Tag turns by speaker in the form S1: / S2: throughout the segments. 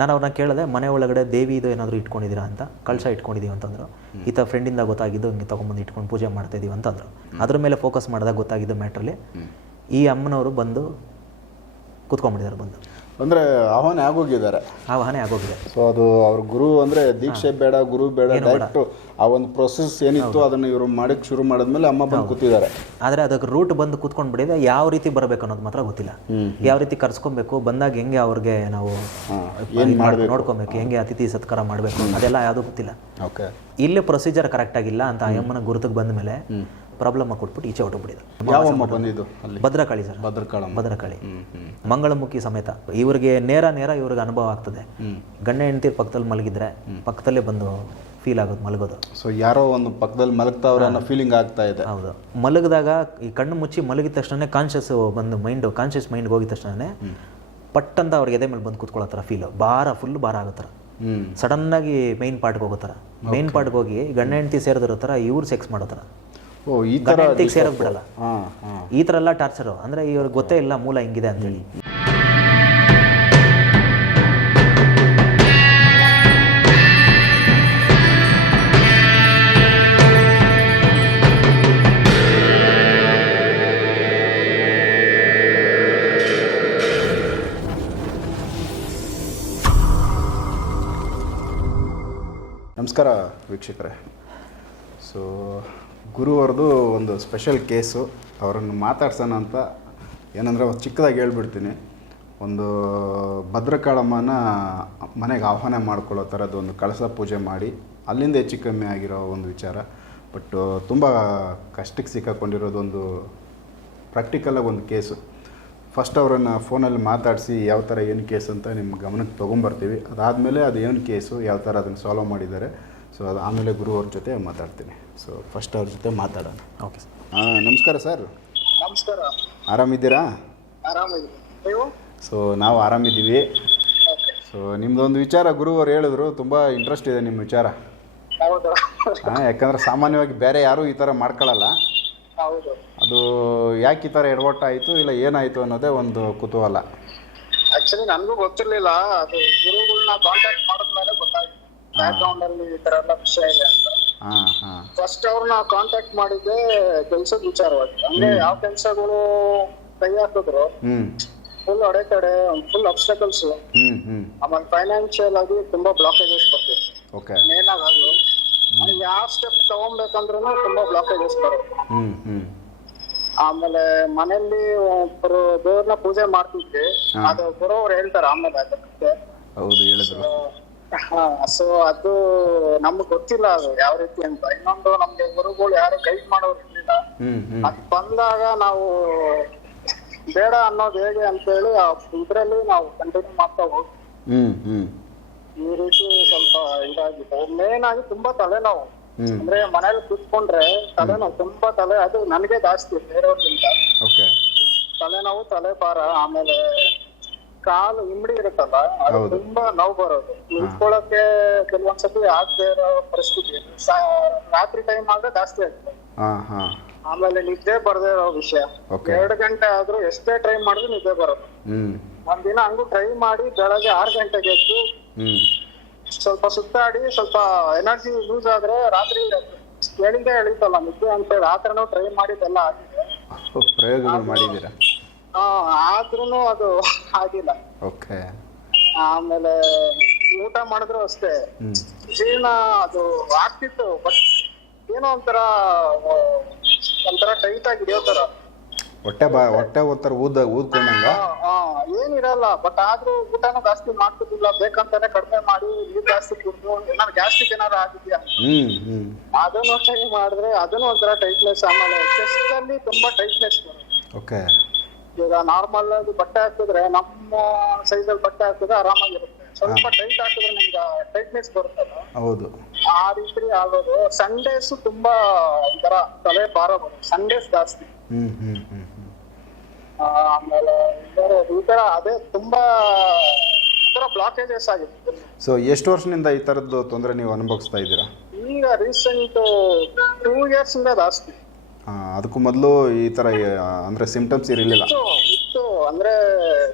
S1: ನಾನು ಅವ್ರನ್ನ ಕೇಳಿದೆ ಮನೆ ಒಳಗಡೆ ದೇವಿ ಇದು ಏನಾದರೂ ಇಟ್ಕೊಂಡಿದ್ದೀರಾ ಅಂತ ಕಳಸ ಇಟ್ಕೊಂಡಿದ್ದೀವಿ ಅಂತಂದ್ರು. ಈ ಥರ ಫ್ರೆಂಡಿಂದ ಗೊತ್ತಾಗಿದ್ದು ಹಿಂಗೆ ತೊಗೊಂಬಂದು ಇಟ್ಕೊಂಡು ಪೂಜೆ ಮಾಡ್ತಾಯಿದ್ದೀವಿ ಅಂತಂದರು. ಅಂತಂದ್ರು ಅದ್ರ ಮೇಲೆ ಫೋಕಸ್ ಮಾಡಿದಾಗ ಗೊತ್ತಾಗಿದ್ದು ಮ್ಯಾಟ್ರಲ್ಲಿ ಈ ಅಮ್ಮನವರು ಬಂದು ಕೂತ್ಕೊಂಡ್ಬಿಟ್ಟಿದ್ದಾರೆ ಬಂದು.
S2: ಅಂದರೆ ಆಹ್ವಾನ ಆಗೋಗಿದ್ದಾರೆ.
S1: ಆಹ್ವಾನೆ ಆಗೋಗಿದೆ.
S2: ಸೊ ಅದು ಅವ್ರ ಗುರು ಅಂದ್ರೆ ದೀಕ್ಷೆ ಬೇಡ ಗುರು ಬೇಡ ಡೈರೆಕ್ಟ್ ಆ ಒಂದು ಪ್ರೊಸೆಸ್ ಏನಿತ್ತು ಅದನ್ನ ಇವರು ಮಾಡಕ್ ಶುರು ಮಾಡಿದ್ಮೇಲೆ ಅಮ್ಮ ಬಂದು ಕೂತಿದ್ದಾರೆ.
S1: ಆದ್ರೆ ಅದಕ್ಕೆ ರೂಟ್ ಬಂದು ಬಿಡಿದ್ರೆ ಯಾವ ರೀತಿ ಬರಬೇಕು ಅನ್ನೋದು ಮಾತ್ರ ಗೊತ್ತಿಲ್ಲ. ಯಾವ ರೀತಿ ಕರ್ಸ್ಕೊಬೇಕು ಬಂದಾಗ ಹೆಂಗೆ ಅವ್ರಿಗೆ ನಾವು ನೋಡ್ಕೊಬೇಕು ಹೆಂಗೆ ಅತಿಥಿ ಸತ್ಕಾರ ಮಾಡಬೇಕು ಅದೆಲ್ಲ ಯಾವುದೂ ಗೊತ್ತಿಲ್ಲ.
S2: ಓಕೆ
S1: ಇಲ್ಲಿ ಪ್ರೊಸೀಜರ್ ಕರೆಕ್ಟ್ ಆಗಿಲ್ಲ ಅಂತ ಅಯ್ಯಮ್ಮನ ಗುರುತಿಗೆ ಬಂದ ಮೇಲೆ ಪ್ರಾಬ್ಲಮ್ ಕೊಟ್ಬಿಟ್ಟು ಈಚೆ ಹೊಟ್ಟುಬಿಟ್ಟಿದೆ
S2: ಯಾವ ಅಮ್ಮ ಬಂದಿದ್ದು
S1: ಭದ್ರಕಾಳಿ ಸರ್. ಭದ್ರಕಾಳ.
S2: ಭದ್ರಕಾಳಿ
S1: ಮಂಗಳಮುಖಿ ಸಮೇತ. ಇವರಿಗೆ ನೇರ ನೇರ ಇವ್ರಿಗೆ ಅನುಭವ ಆಗ್ತದೆ. ಗಂಡ ಹೆಂಡತಿ ಪಕ್ಕದಲ್ಲಿ ಮಲಗಿದ್ರೆ ಪಕ್ಕದಲ್ಲೇ ಬಂದು ಫೀಲ್ ಆಗೋದು ಮಲಗೋದು.
S2: ಸೊ ಯಾರೋ ಒಂದು ಪಕ್ಕದಲ್ಲಿ ಮಲಗ್ತಾವ್ರೆ ಅನ್ನೋ ಫೀಲಿಂಗ್ ಆಗ್ತಾ ಇದೆ.
S1: ಹೌದು. ಮಲಗಿದಾಗ ಈ ಕಣ್ಣು ಮುಚ್ಚಿ ಮಲಗಿದ ತಕ್ಷಣ ಕಾನ್ಶಿಯಸ್ ಬಂದು ಮೈಂಡ್ ಕಾನ್ಷಿಯಸ್ ಮೈಂಡ್ಗೆ ಹೋಗಿದ ತಕ್ಷಣ ಪಟ್ಟಂತ ಅವ್ರಿಗೆ ಎದೆ ಮೇಲೆ ಬಂದು ಕೂತ್ಕೊಳ್ಳೋ ಥರ ಫೀಲ್ ಭಾರ ಫುಲ್ ಭಾರ ಆಗೋ ಸಡನ್
S2: ಆಗಿ
S1: ಸಡನ್ನಾಗಿ ಮೈನ್ ಪಾರ್ಟ್ಗೆ ಹೋಗೋ ಥರ. ಮೈನ್ ಪಾರ್ಟ್ಗೆ ಹೋಗಿ ಗಂಡ ಹೆಂಡತಿ ಸೇರಿದಿರೋ ಥರ ಇವ್ರು ಸೆಕ್ಸ್ ಮಾಡೋ ಥರ.
S2: ಓ ಈ ಥರ
S1: ಬಿಡಲ್ಲ.
S2: ಹಾಂ ಹಾಂ.
S1: ಈ ಥರ ಎಲ್ಲ ಟಾರ್ಚರು ಅಂದರೆ ಇವ್ರಿಗೆ ಗೊತ್ತೇ ಇಲ್ಲ ಮೂಲ ಹಿಂಗಿದೆ ಅಂತೇಳಿ
S2: ನಮಸ್ಕಾರ ವೀಕ್ಷಕರೇ. ಸೊ ಗುರು ಅವ್ರದ್ದು ಒಂದು ಸ್ಪೆಷಲ್ ಕೇಸು ಅವರನ್ನು ಮಾತಾಡ್ಸೋಣ ಅಂತ ಏನಂದರೆ ಚಿಕ್ಕದಾಗಿ ಹೇಳ್ಬಿಡ್ತೀನಿ. ಒಂದು ಭದ್ರಕಾಳಮ್ಮನ ಮನೆಗೆ ಆಹ್ವಾನ ಮಾಡ್ಕೊಳ್ಳೋ ಥರದ್ದು ಒಂದು ಕಳಸ ಪೂಜೆ ಮಾಡಿ. ಅಲ್ಲಿಂದ ಹೆಚ್ಚು ಕಮ್ಮಿ ಆಗಿರೋ ಒಂದು ವಿಚಾರ. ಬಟ್ ತುಂಬ ಕಷ್ಟಕ್ಕೆ ಸಿಕ್ಕಾಕೊಂಡಿರೋದೊಂದು ಪ್ರಾಕ್ಟಿಕಲಾಗಿ ಒಂದು ಕೇಸು ಫಸ್ಟ್ ಅವರನ್ನು ಫೋನಲ್ಲಿ ಮಾತಾಡಿಸಿ ಯಾವ ಥರ ಏನು ಕೇಸ್ ಅಂತ ನಿಮ್ಮ ಗಮನಕ್ಕೆ ತೊಗೊಂಬರ್ತೀವಿ. ಅದಾದಮೇಲೆ ಅದು ಏನು ಕೇಸು ಯಾವ ಥರ ಅದನ್ನು ಸಾಲ್ವ್ ಮಾಡಿದ್ದಾರೆ. ಸೊ ಅದು ಆಮೇಲೆ ಗುರು ಅವ್ರ ಜೊತೆ ಮಾತಾಡ್ತೀನಿ. ಸೊ ಫಸ್ಟ್ ಅವ್ರ ಜೊತೆ ಮಾತಾಡೋಣ.
S1: ಓಕೆ
S2: ಹಾಂ ನಮಸ್ಕಾರ ಸರ್.
S3: ನಮಸ್ಕಾರ.
S2: ಆರಾಮಿದ್ದೀರಾ?
S3: ಆರಾಮಿದ್ದೀನಿ ನೀವು?
S2: ಸೊ ನಾವು ಆರಾಮಿದ್ದೀವಿ. ಸೊ ನಿಮ್ಮದೊಂದು ವಿಚಾರ ಗುರು ಅವ್ರು ಹೇಳಿದ್ರು. ತುಂಬ ಇಂಟ್ರೆಸ್ಟ್ ಇದೆ ನಿಮ್ಮ ವಿಚಾರ.
S3: ಹೌದು.
S2: ಹಾಂ ಯಾಕಂದರೆ ಸಾಮಾನ್ಯವಾಗಿ ಬೇರೆ ಯಾರೂ ಈ ಥರ ಮಾಡ್ಕೊಳ್ಳಲ್ಲ
S3: ಹೌದು.
S2: ಅದು ಯಾಕೆ ಈ ಥರ ಎಡವಟ್ಟಾಯಿತು ಇಲ್ಲ ಏನಾಯಿತು ಅನ್ನೋದೇ ಒಂದು ಕುತೂಹಲ.
S3: ಆಕ್ಚುಲಿ ನನಗೂ ಗೊತ್ತಿರಲಿಲ್ಲ. ಅದು ಗುರುಗಳನ್ನ ಕಾಂಟ್ಯಾಕ್ಟ್ ಮಾಡಿದ್ಮೇಲೆ ಗೊತ್ತಾಯ್ತು ಬ್ಯಾಕ್ ಗ್ರೌಂಡ್ ಅಲ್ಲಿ ಈ ತರ ಎಲ್ಲ ವಿಷಯ ಇದೆ ಅಂತ.
S2: ಹಾಂ ಹಾಂ.
S3: ಫಸ್ಟ್ ಅವ್ರನ್ನ ಕಾಂಟ್ಯಾಕ್ಟ್ ಮಾಡಿದ್ದೆ ಕೆಲ್ಸದ ವಿಚಾರವಾಗಿ. ಅಂದ್ರೆ ಯಾವ ಕೆಲ್ಸಗಳು ಕೈ ಹಾಕಿದ್ರು. ಫುಲ್ ಅಡೆತಡೆ ಫುಲ್ ಅಬ್ಸ್ಟಕಲ್ಸ್ ಆಮೇಲೆ ಫೈನಾನ್ಷಿಯಲ್ ಆಗಿ ತುಂಬಾ ಬ್ಲಾಕೇಜಸ್ ಬರ್ತಿತ್ತು.
S2: ಓಕೆ.
S3: ಮೇನ್ ಆಗಿ ಅದು. ಯಾವ ಸ್ಟೆಪ್ ತಗೊಂಬೇಕಂದ್ರೂ ತುಂಬಾ ಬ್ಲಾಕೇಜಸ್ ಬರುತ್ತೆ.
S2: ಹ್ಮ್ ಹ್ಮ್.
S3: ಆಮೇಲೆ ಮನೆಯಲ್ಲಿ ಒಬ್ರು ದೇವ್ರನ್ನ ಪೂಜೆ ಮಾಡ್ತಿದ್ವಿ ಅದು ಬರೋರು ಹೇಳ್ತಾರೆ ಆಮೇಲೆ ಅದಕ್ಕೆ.
S2: ಹೌದು ಹೇಳಿದ್ರು.
S3: ಸೊ ಅದು ನಮ್ಗ್ ಗೊತ್ತಿಲ್ಲ ಅದು ಯಾವ ರೀತಿ ಅಂತ. ಇನ್ನೊಂದು ನಮ್ಗೆ ಗುರುಗಳು ಯಾರು ಗೈಡ್ ಮಾಡೋರು ಇರ್ಲಿಲ್ಲ.
S2: ಹ್ಞೂ
S3: ಅದ್ ಬಂದಾಗ ನಾವು ಬೇಡ ಅನ್ನೋದು ಹೇಗೆ ಅಂತ ಹೇಳಿ ಆ ಇದ್ರಲ್ಲಿ ನಾವು ಕಂಟಿನ್ಯೂ ಮಾಡ್ತಾ ಹೋಗ್ತೀವಿ
S2: ಹ್ಮ್ ಹ್ಞೂ
S3: ಈ ರೀತಿ ಸ್ವಲ್ಪ ಇದಾಗಿದೆ ಮೇನ್ ಆಗಿ ತುಂಬಾ ತಲೆನೋವು ಅಂದ್ರೆ ಮನೇಲಿ ಕೂತ್ಕೊಂಡ್ರೆ ತಲೆನೋವು ತುಂಬಾ ತಲೆ ಅದು ನನಗೆ ಜಾಸ್ತಿ ಬೇರೆಯವ್ರಿಗಿಂತ.
S2: ಓಕೆ
S3: ತಲೆನೋವು ತಲೆ ಭಾರ ಆಮೇಲೆ ಕಾಲು ಇಮ್ಡಿ ಇರುತ್ತಲ್ಲ ಅದು
S2: ಹೌದು.
S3: ತುಂಬಾ ನೋವು ಬರೋದು. ನಿಂತ್ಕೊಳ್ಳೋಕೆ ಕೆಲವೊಂದ್ಸತಿ ಆಗದೆ ಇರೋ ಪರಿಸ್ಥಿತಿ. ಸಾ- ರಾತ್ರಿ ಟೈಮ್ ಆದ್ರೆ ಜಾಸ್ತಿ ಆಗ್ತದೆ.
S2: ಹಾಂ ಹಾಂ.
S3: ಆಮೇಲೆ ನಿದ್ದೆ ಬರದೇ ಇರೋ ವಿಷಯ.
S2: Okay.
S3: ಎರಡು ಗಂಟೆ ಆದ್ರೂ ಎಷ್ಟೇ ಟ್ರೈ ಮಾಡಿದ್ರು ನಿದ್ದೆ ಬರೋದು.
S2: ಹ್ಞೂ
S3: ಒಂದಿನ ಹಂಗೂ ಟ್ರೈ ಮಾಡಿ ಬೆಳಗ್ಗೆ ಆರು ಗಂಟೆಗೆ ಎದ್ದು
S2: ಹ್ಞೂ
S3: ಸ್ವಲ್ಪ ಸುತ್ತಾಡಿ ಸ್ವಲ್ಪ ಎನರ್ಜಿ ಯೂಸ್ ಆದ್ರೆ ರಾತ್ರಿ ಹೇಳಿದ್ದೆ ಎಳೀತಲ್ಲ ನಿದ್ದೆ ಅಂತ ಹೇಳಿ. ಟ್ರೈ ಮಾಡಿದ್ದೆಲ್ಲ ಆಗಿದೆ.
S2: ಪ್ರಯೋಗಗಳು ಮಾಡಿದ್ದೀರಾ?
S3: ಆ, ಆದ್ರೂನು ಅದು ಆಗಿಲ್ಲ.
S2: ಓಕೆ.
S3: ಆಮೇಲೆ ಊಟ ಮಾಡಿದ್ರು ಅಷ್ಟೇ. ಜೀರ್ಣ ಅದು ಆಗ್ತಿತ್ತು ಬಟ್ ಏನೋ ಒಂಥರ ಒಂಥರ ಟೈಟ್ ಆಗಿ ಹಿಡಿಯೋ ತರ
S2: ಹೊಟ್ಟೆ ಬಾ ಹೊಟ್ಟೆ ಒತ್ತರ ಊದ ಊದ್ಕೊಂಡಂಗ?
S3: ಆ, ಆ, ಏನಿರಲ್ಲ ಬಟ್ ಆದ್ರೂ ಊಟನೂ ಜಾಸ್ತಿ ಮಾಡ್ತಿರ್ಲಿಲ್ಲ. ಬೇಕಂತಾನೆ ಕಡಿಮೆ ಮಾಡಿ ನೀರ್ ಜಾಸ್ತಿ ಕುಡಿದು ಏನಾದ್ರು ಜಾಸ್ತಿ ಏನಾದ್ರು ಆಗಿದ್ಯಾ?
S2: ಹ್ಮ್ ಹ್ಮ್.
S3: ಅದನ್ನು ಟ್ರೈ ಮಾಡಿದ್ರೆ ಅದನ್ನು ಒಂಥರ ಟೈಟ್ನೆಸ್ ಆಮೇಲೆ ಚೆಸ್ಟ್ ಅಲ್ಲಿ ತುಂಬಾ ಟೈಟ್ನೆಸ್
S2: ಓಕೆ.
S3: ಈಗ ನಾರ್ಮಲ್ ಆಗಿ ಬಟ್ಟೆ ಹಾಕಿದ್ರೆ ನಮ್ಮ ಸೈಜ್ ಅಲ್ಲಿ ಬಟ್ಟೆ ಹಾಕಿದ್ರೆ ಆರಾಮಾಗಿರುತ್ತೆ. ಸ್ವಲ್ಪ ಟೈಟ್ ಹಾಕಿದ್ರೆ ನಿಮ್ಗೆ ಟೈಟ್ನೆಸ್ ಬರುತ್ತಲ್ಲ?
S2: ಹೌದು.
S3: ಆ ರೀತಿ ಆಗೋದು. ಸಂಡೇಸ್ ತುಂಬಾ ಒಂಥರ ತಲೆ ಭಾರ ಬರುತ್ತೆ. ಸಂಡೇಸ್ ಜಾಸ್ತಿ.
S2: ಹ್ಞೂ
S3: ಆ, ಆಮೇಲೆ ಈ ತರ ಅದೇ ತುಂಬಾ ಒಂಥರ ಬ್ಲಾಕೇಜಸ್ ಆಗಿತ್ತು
S2: ಸೊ ಎಷ್ಟು ವರ್ಷದಿಂದ ಈ ಥರದ್ದು ತೊಂದರೆ ನೀವು ಅನುಭವಿಸ್ತಾ ಇದ್ದೀರಾ?
S3: ಈಗ ರೀಸೆಂಟ್ ಟೂ ಇಯರ್ಸ್ ಇಂದ ಜಾಸ್ತಿ.
S2: ಅದಕ್ಕೂ ಮೊದಲು ಈ ತರ ಅಂದ್ರೆ ಸಿಂಪ್ಟಮ್ಸ್ ಇರಲಿಲ್ಲ.
S3: ಇತ್ತು ಇತ್ತು. ಅಂದ್ರೆ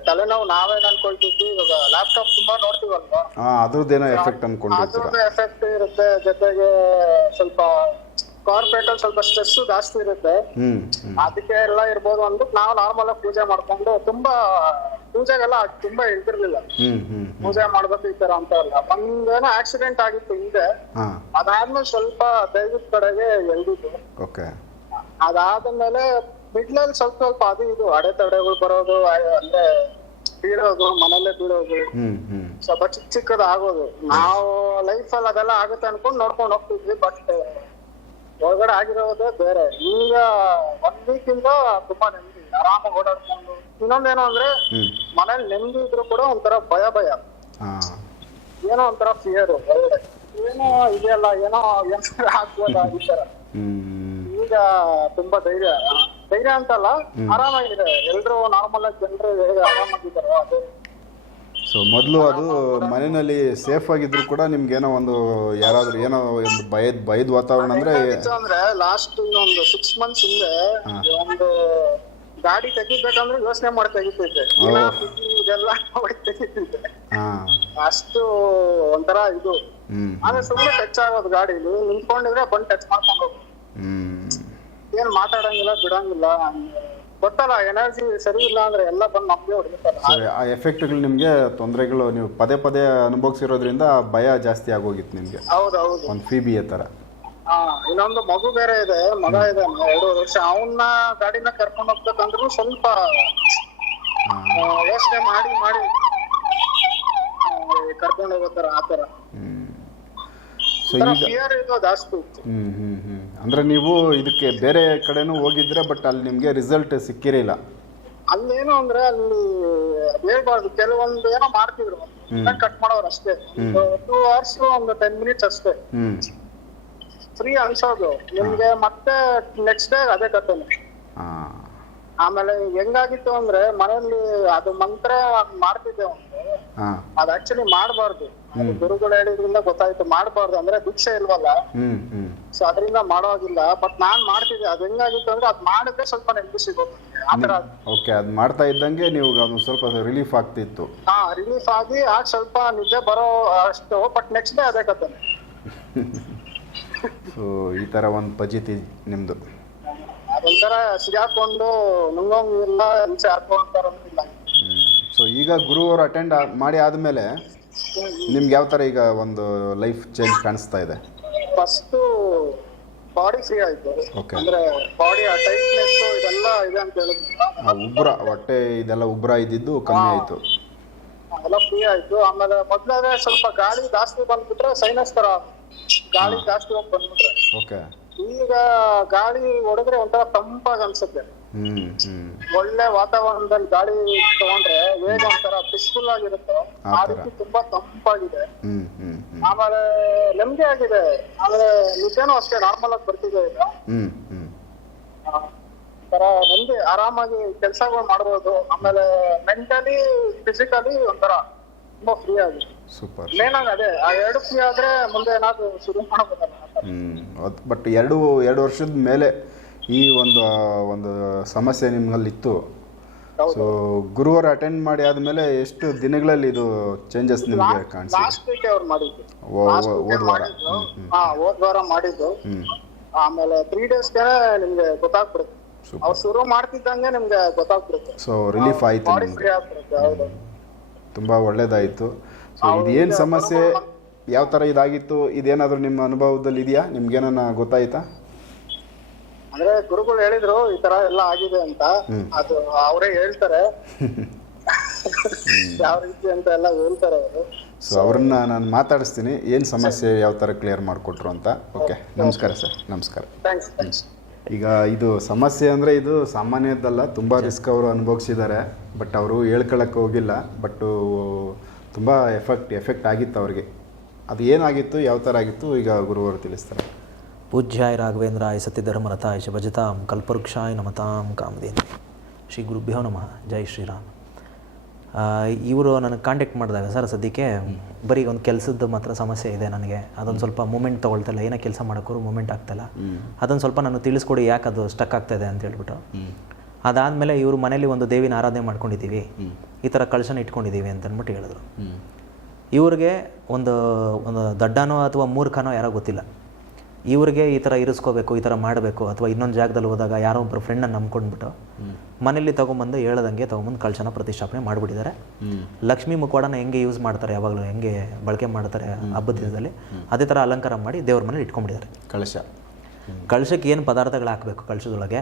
S3: ತಲೆನೋವು ನಾವೇನ್ ಅನ್ಕೊಳ್ತಿದ್ವಿ ಇವಾಗ ಲ್ಯಾಪ್ಟಾಪ್ ತುಂಬಾ ನೋಡ್ತೀವಲ್ವಾ?
S2: ಹಾಂ ಅದ್ರದ್ದೇನೋ ಎಫೆಕ್ಟ್ ಅನ್ಕೊಂಡಿರ್ತೀರ.
S3: ಎಫೆಕ್ಟ್ ಇರುತ್ತೆ ಜೊತೆಗೆ ಸ್ವಲ್ಪ ಕಾರ್ಪೊರೇಟ್ ಅಲ್ಲಿ ಸ್ವಲ್ಪ ಸ್ಟ್ರೆಸ್ ಜಾಸ್ತಿ ಇರುತ್ತೆ.
S2: ಹ್ಞೂ ಹ್ಞೂ
S3: ಅದಕ್ಕೆ ಎಲ್ಲ ಇರ್ಬೋದು ಅಂದ್ಬಿಟ್ಟು ನಾವು ನಾರ್ಮಲ್ ಆಗಿ ಪೂಜೆ ಮಾಡ್ಕೊಂಡು ತುಂಬಾ ಪೂಜೆಗೆಲ್ಲ ತುಂಬಾ ಇಳ್ತಿರ್ಲಿಲ್ಲ
S2: ಹ್ಞೂ ಹ್ಞೂ
S3: ಪೂಜೆ ಮಾಡ್ಬೇಕು ಈ ತರ ಅಂತ ಅಲ್ಲ. ಒಂದೇನೋ ಆಕ್ಸಿಡೆಂಟ್ ಆಗಿತ್ತು ಹಿಂದೆ.
S2: ಹಾಂ.
S3: ಅದಾದ್ಮೇಲೆ ಸ್ವಲ್ಪ ದೈವದ ಕಡೆಗೆ ಎಳ್ದಿದ್ದು.
S2: ಓಕೆ
S3: ಅದಾದ್ಮೇಲೆ ಮಿಡ್ಲಲ್ಲಿ ಸ್ವಲ್ಪ ಸ್ವಲ್ಪ ಅದು ಇದು ಅಡೆತಡೆಗಳು ಬರೋದು ಅಂದ್ರೆ ಬೀಳೋದು ಮನೆಯಲ್ಲೇ ಬೀಳೋದು. ಸ್ವಲ್ಪ ಚಿಕ್ಕ ಚಿಕ್ಕದ ಆಗೋದು. ನಾವು ಲೈಫ್ ಅಲ್ಲಿ ಅದೆಲ್ಲ ಆಗುತ್ತೆ ಅನ್ಕೊಂಡು ನೋಡ್ಕೊಂಡು ಹೋಗ್ತಿದ್ವಿ ಬಟ್ ಒಳಗಡೆ ಆಗಿರೋದೇ ಬೇರೆ. ಈಗ ಒಂದ್ ವೀಕ್ ಇಂದ ತುಂಬಾ ನೆಮ್ಮದಿ ಆರಾಮಾಗಿ ಓಡಾಡ್ಕೊಂಡು. ಇನ್ನೊಂದೇನು ಅಂದ್ರೆ ಮನೇಲಿ ನೆಮ್ಮದಿ ಇದ್ರು ಕೂಡ ಒಂಥರ ಭಯ ಭಯ. ಏನೋ ಒಂಥರ ಫಿಯರ್ ಒಳಗಡೆ. ಏನೋ ಇದೆಯಲ್ಲ ಏನೋ ಏನಾರ ಆಗ್ಬೋದಾ ಈ ತರ. ಈಗ ತುಂಬಾ ಧೈರ್ಯ ಧೈರ್ಯ ಅಂತಲ್ಲ ಆರಾಮಾಗಿದೆ ಎಲ್ರು ನಾರ್ಮಲ್ ಆಗಿ ಜನರು ಹೇಗೆ ಆರಾಮಾಗಿದ್ದಾರೋ ಅದೇ
S2: ಸೊ ಮೊದಲು ಅದು ಮನೆಯಲ್ಲಿ ಸೇಫ್ ಆಗಿದ್ರು ಕೂಡ ನಿಮ್ಗೇನೋ ಒಂದು ಯಾರಾದ್ರೂ ಏನೋ ಒಂದು ಭಯದ ಭಯದ ವಾತಾವರಣ ಅಂದ್ರೆ
S3: ಅಂದ್ರೆ ಲಾಸ್ಟ್ ಒಂದು ಸಿಕ್ಸ್ ಮಂತ್ಸ್ ಹಿಂದೆ ಒಂದು ಗಾಡಿ ತೆಗಿಬೇಕಂದ್ರೆ ಯೋಚನೆ ಮಾಡಿ ತೆಗಿತಿದ್ದೆ. ಇದೆಲ್ಲ ತೆಗಿತಿದ್ದೆ. ಅಷ್ಟು ಒಂಥರ ಇದು. ಆದ್ರೆ ಸುಮ್ಮನೆ ಟಚ್ ಆಗೋದು ಗಾಡಿಲಿ. ನಿಂತ್ಕೊಂಡಿದ್ರೆ ಬಂದು ಟಚ್ ಮಾಡ್ಕೊಂಡು ಹೋಗೋದು ಏನ್ ಮಾತಾಡಂಗಿಲ್ಲ ಬಿಡಂಗಿಲ್ಲ. ಗೊತ್ತಲ್ಲ ಎನರ್ಜಿ ಸರಿ ಇಲ್ಲ ಅಂದ್ರೆ ಎಲ್ಲ ಬಂದು ನಮ್ಗೆ ಹೊಡಿತಾರೆ
S2: ಆ ಆ ಎಫೆಕ್ಟ್ಗಳು ನಿಮಗೆ ತೊಂದರೆಗಳು ನೀವು ಪದೇ ಪದೇ ಅನುಭವಿಸಿರೋದ್ರಿಂದ ಭಯ ಜಾಸ್ತಿ ಆಗೋಗಿತ್ತು ನಿಮಗೆ.
S3: ಹೌದೌದು
S2: ಒಂದು ಫಿಬಿಯ ಥರ
S3: ಹಾ ಇನ್ನೊಂದು ಮಗು ಬೇರೆ ಇದೆ ಮಗ ಇದೆ ಎರಡು ವರ್ಷ. ಅವನ್ನ ಗಾಡಿನ ಕರ್ಕೊಂಡು ಹೋಗ್ಬೇಕಂದ್ರೂ ಸ್ವಲ್ಪ ಯೋಚನೆ ಮಾಡಿ ಮಾಡಿ. ಕರ್ಕೊಂಡು ಹೋಗೋತರ ಆತರ.
S2: ಸೊ ಹ್ಮ್
S3: ಫಿಯರ್ ಇದು ಜಾಸ್ತಿ ಇತ್ತು.
S2: ಹ್ಞೂ ಹ್ಞೂ ಹ್ಞೂ ಅಂದರೆ ನೀವು ಇದಕ್ಕೆ ಬೇರೆ ಕಡೆನೂ ಹೋಗಿದ್ರೆ ಬಟ್ ಅಲ್ಲಿ ನಿಮಗೆ ರಿಸಲ್ಟ್ ಸಿಕ್ಕಿರಲಿಲ್ಲ.
S3: ಅಲ್ಲೇನು ಅಂದ್ರೆ ಅಲ್ಲಿ ಹೇಳ್ಬಾರ್ದು ಕೆಲವೊಂದು ಏನೋ ಮಾಡ್ತಿದ್ರು. ಕಟ್ ಮಾಡೋರು ಅಷ್ಟೇ. ಟೂ ಅವರ್ಸ್ ಒಂದು ಟೆನ್ ಮಿನಿಟ್ಸ್ ಅಷ್ಟೇ. ಫ್ರೀ ಅನ್ಸೋದು. ನಿಮ್ಗೆ ಮತ್ತೆ ನೆಕ್ಸ್ಟ್ ಡೇ ಅದೇ ಕಥೆನೆ. ಆಮೇಲೆ ಹೆಂಗಾಗಿತ್ತು ಅಂದ್ರೆ ಮನೆಯಲ್ಲಿ ಅದು ಮಂತ್ರ ಮಾಡ್ತಿದ್ದೆ ಅದ್ ಆಕ್ಚುಲಿ ಮಾಡಬಾರ್ದು. ಗುರುಗಳು ಹೇಳಿದ್ರಿಂದ ಗೊತ್ತಾಯ್ತು. ಮಾಡಬಾರ್ದು. ಅಂದ್ರೆ ದೀಕ್ಷೆ ಇಲ್ವಲ್ಲ? ಸೊ ಅದರಿಂದ ಮಾಡೋ ಹಾಗಿಲ್ಲ. ಬಟ್ ನಾನ್ ಮಾಡ್ತಿದ್ದೆ. ಅದ್ ಹೆಂಗಾಗಿತ್ತು ಅಂದ್ರೆ ಅದ್ ಮಾಡಿದ್ರೆ ಸ್ವಲ್ಪ ನೆಮ್ಮದಿ ಸಿಗೋದು. ನಮ್ಗೆ. ಆತರ
S2: ಓಕೆ ಅದು ಮಾಡ್ತಾ ಇದ್ದಂಗೆ ನೀವು ಅದು ಸ್ವಲ್ಪ ರಿಲೀಫ್ ಆಗ್ತಿತ್ತು.
S3: ಹಾ ರಿಲೀಫ್ ಆಗಿ ಆಗ ಸ್ವಲ್ಪ ನಿದ್ದೆ ಬರೋ ಅಷ್ಟು ಬಟ್ ನೆಕ್ಸ್ಟ್ ಡೇ ಅದೇ ಕಥೆ.
S2: ಸೊ ಈ ಥರ ಒಂದು ಪಜಿತಿ ನಿಮ್ಮದು
S3: ಅದೊಂಥರ ಸಿಗಾಕೊಂಡು ನುಂಗೋಂಗಿಲ್ಲ ಹಿಂಸೆ ಹಾಕೊಂತಾರಂಗಿಲ್ಲ
S2: ಸೊ ಈಗ ಗುರುವರು ಅಟೆಂಡ್ ಮಾಡಿ ಆದಮೇಲೆ ನಿಮ್ಗೆ ಯಾವ ಥರ ಈಗ ಒಂದು ಲೈಫ್ ಚೇಂಜ್ ಕಾಣಿಸ್ತಾ ಇದೆ?
S3: ಫಸ್ಟ್ ಬಾಡಿ ಫ್ರೀ ಆಯ್ತು.
S2: Okay.
S3: ಅಂದ್ರೆ ಬಾಡಿ ಆ ಟೈಟ್ನೆಸ್ ಇದೆಲ್ಲ ಇದೆ ಅಂತ ಹೇಳಿದ್ರು
S2: ಆ ಉಬ್ರ ಹೊಟ್ಟೆ ಇದೆಲ್ಲ ಉಬ್ರ ಇದ್ದಿದ್ದು ಕಮ್ಮಿ ಆಯ್ತು.
S3: ಎಲ್ಲ ಫ್ರೀ ಆಯ್ತು. ಆಮೇಲೆ ಮೊದ್ಲಾದ್ರೆ ಸ್ವಲ್ಪ ಗಾಳಿ ಜಾಸ್ತಿ ಬಂದ್ಬಿಟ್ರೆ ಸೈನಸ್ ತರ ಗಾಳಿ ಜಾಸ್ತಿ ಹೋಗಿ ಬಂದ್ಬಿಟ್ರೆ.
S2: ಓಕೆ
S3: ಈಗ ಗಾಳಿ ಹೊಡೆದ್ರೆ ಒಂಥರ ತಂಪಾಗಿ ಅನ್ಸುತ್ತೆ.
S2: ಹ್ಮ್ ಹ್ಞೂ
S3: ಒಳ್ಳೆ ವಾತಾವರಣದಲ್ಲಿ ಗಾಳಿ ತಗೊಂಡ್ರೆ ವೇಗ ಒಂಥರ ಪೀಸ್ಫುಲ್ ಆಗಿರುತ್ತೆ. ಆ ರೀತಿ ತುಂಬಾ ತಂಪಾಗಿದೆ. ಆಮೇಲೆ ನೆಮ್ಮದಿ ಆಗಿದೆ. ಆಮೇಲೆ ನಿದ್ದೆನೂ ಅಷ್ಟೇ ನಾರ್ಮಲ್ ಆಗಿ ಬರ್ತಿದೆ ಈಗ. ಒಂಥರ ನೆಮ್ಮದಿ ಆರಾಮಾಗಿ ಕೆಲಸಗಳು ಮಾಡ್ಬೋದು. ಆಮೇಲೆ ಮೆಂಟಲಿ ಫಿಸಿಕಲಿ ಒಂಥರ ತುಂಬಾ ಫ್ರೀ ಆಗಿದೆ.
S2: ಸೂಪರ್
S3: ಮೇನ್ ಆಗಿ ಅದೇ ಆ ಎರಡು ಫ್ರೀ ಆದ್ರೆ ಮುಂದೆ ಏನಾದ್ರು ಶುರು ಮಾಡಬಹುದಲ್ಲ.
S2: ಬಟ್ ಎರಡು ಎರಡು ವರ್ಷದ ಮೇಲೆ ಈ ಒಂದು ಒಂದು ಸಮಸ್ಯೆ ನಿಮ್ಮಲ್ಲಿತ್ತು
S3: ಇತ್ತು
S2: ಸೊ ಗುರುವಾರ ಅಟೆಂಡ್ ಮಾಡಿ ಆದಮೇಲೆ ಎಷ್ಟು ದಿನಗಳಲ್ಲಿ ಇದು ಚೇಂಜಸ್ ನಿಮಗೆ
S3: ಅವ್ರು ಮಾಡಿದ್ದು.
S2: ಹೋದ್ ವಾರ.
S3: ಹೋದ್ ವಾರ ಆಮೇಲೆ ತ್ರೀ ಡೇಸ್ ನಿಮ್ಗೆ ಗೊತ್ತಾಗ್ಬಿಡುತ್ತೆ. ಅವ್ರು ಶುರು ಮಾಡ್ತಿದ್ದಂಗೆ ನಿಮ್ಗೆ ಗೊತ್ತಾಗ್ಬಿಡುತ್ತೆ.
S2: ಸೊ ರಿಲೀಫ್ ಆಯ್ತು ತುಂಬಾ ಒಳ್ಳೇದಾಯ್ತು. ಸೊ ಇದೇನು ಸಮಸ್ಯೆ? ಯಾವ ತರ ಇದಾಗಿತ್ತು? ಇದೇನಾದರೂ ನಿಮ್ಮ ಅನುಭವದಲ್ಲಿ ಇದೆಯಾ ನಿಮ್ಗೇನ ಗೊತ್ತಾಯ್ತಾ?
S3: ಅಂದ್ರೆ ಗುರುಗಳು ಹೇಳಿದ್ರು ಈ ತರ ಎಲ್ಲ ಆಗಿದೆ ಅಂತ. ಅದು ಅವರೇ ಹೇಳ್ತಾರೆ. ಯಾವ ರೀತಿ ಅಂತ ಎಲ್ಲ ಹೇಳ್ತಾರೆ ಅವರು.
S2: ಸೊ ಅವ್ರನ್ನ ನಾನು ಮಾತಾಡಿಸ್ತೀನಿ. ಏನು ಸಮಸ್ಯೆ ಯಾವ ಥರ ಕ್ಲಿಯರ್ ಮಾಡಿಕೊಟ್ರು ಅಂತ? ಓಕೆ ನಮಸ್ಕಾರ ಸರ್ ನಮಸ್ಕಾರ.
S3: ಥ್ಯಾಂಕ್ಸ್ ಥ್ಯಾಂಕ್ಸ್
S2: ಈಗ ಇದು ಸಮಸ್ಯೆ ಅಂದರೆ ಇದು ಸಾಮಾನ್ಯದ್ದಲ್ಲ ತುಂಬ ರಿಸ್ಕ್ ಅವರು ಅನುಭವಿಸಿದ್ದಾರೆ. ಬಟ್ ಅವರು ಹೇಳ್ಕೊಳಕ್ಕೆ ಹೋಗಿಲ್ಲ. ಬಟ್ಟು ತುಂಬ ಎಫೆಕ್ಟ್ ಎಫೆಕ್ಟ್ ಆಗಿತ್ತು ಅವ್ರಿಗೆ. ಅದು ಏನಾಗಿತ್ತು ಯಾವ ಥರ ಆಗಿತ್ತು ಈಗ ಗುರುವರು ತಿಳಿಸ್ತಾರೆ.
S1: ಪೂಜ್ಯಾಯ ರಾಘವೇಂದ್ರಾಯ ಸತ್ಯಧರ್ಮರಥಾಯ ಶ ಭಜತಾಂ ಕಲ್ಪವೃಕ್ಷಾಯ ನಮತಾಂ ಕಾಮಧೇನು. ಶ್ರೀ ಗುರುಭ್ಯೋ ನಮಃ. ಜೈ ಶ್ರೀರಾಮ್. ಇವರು ನನಗೆ ಕಾಂಟ್ಯಾಕ್ಟ್ ಮಾಡಿದಾಗ ಸರ್ ಸದ್ಯಕ್ಕೆ ಬರೀ ಒಂದು ಕೆಲಸದ ಮಾತ್ರ ಸಮಸ್ಯೆ ಇದೆ ನನಗೆ. ಅದೊಂದು ಸ್ವಲ್ಪ ಮೂಮೆಂಟ್ ತೊಗೊಳ್ತಿಲ್ಲ ಏನೋ ಕೆಲಸ ಮಾಡೋಕ್ಕೂ ಮೂಮೆಂಟ್ ಆಗ್ತಾಯಿಲ್ಲ ಅದೊಂದು ಸ್ವಲ್ಪ ನಾನು ತಿಳಿಸ್ಕೊಡಿ ಯಾಕೆ ಅದು ಸ್ಟಕ್ ಆಗ್ತಾಯಿದೆ ಅಂತ ಹೇಳ್ಬಿಟ್ಟು ಅದಾದಮೇಲೆ ಇವರು ಮನೇಲಿ ಒಂದು ದೇವಿನ ಆರಾಧನೆ ಮಾಡ್ಕೊಂಡಿದ್ದೀವಿ. ಈ ಥರ ಕಳಶನ ಇಟ್ಕೊಂಡಿದ್ದೀವಿ ಅಂತ ಅಂದ್ಬಿಟ್ಟು ಹೇಳಿದ್ರು ಇವ್ರಿಗೆ ಒಂದು ಒಂದು ದಡ್ಡನೋ ಅಥವಾ ಮೂರ್ಖನೋ ಯಾರೋ ಗೊತ್ತಿಲ್ಲ. ಇವ್ರಿಗೆ ಈ ಥರ ಇರಿಸ್ಕೋಬೇಕು ಈ ಥರ ಮಾಡಬೇಕು ಅಥವಾ ಇನ್ನೊಂದು ಜಾಗದಲ್ಲಿ ಹೋದಾಗ ಯಾರೋ ಒಬ್ಬರು ಫ್ರೆಂಡನ್ನು ನಂಬ್ಕೊಂಡ್ಬಿಟ್ಟು ಮನೇಲಿ ತೊಗೊಂಬಂದು ಹೇಳದಂಗೆ ತೊಗೊಂಬಂದು ಕಳಶನ ಪ್ರತಿಷ್ಠಾಪನೆ ಮಾಡಿಬಿಟ್ಟಿದ್ದಾರೆ. ಲಕ್ಷ್ಮೀ ಮುಖವಾಡನ ಹೆಂಗೆ ಯೂಸ್ ಮಾಡ್ತಾರೆ ಯಾವಾಗಲೂ ಹೆಂಗೆ ಬಳಕೆ ಮಾಡ್ತಾರೆ ಹಬ್ಬದ ದಿನದಲ್ಲಿ ಅದೇ ಥರ ಅಲಂಕಾರ ಮಾಡಿ ದೇವ್ರ ಮನೇಲಿ ಇಟ್ಕೊಂಡ್ಬಿಟ್ಟಿದ್ದಾರೆ.
S2: ಕಳಶ.
S1: ಕಳಶಕ್ಕೆ ಏನು ಪದಾರ್ಥಗಳು ಹಾಕಬೇಕು ಕಳಶದೊಳಗೆ?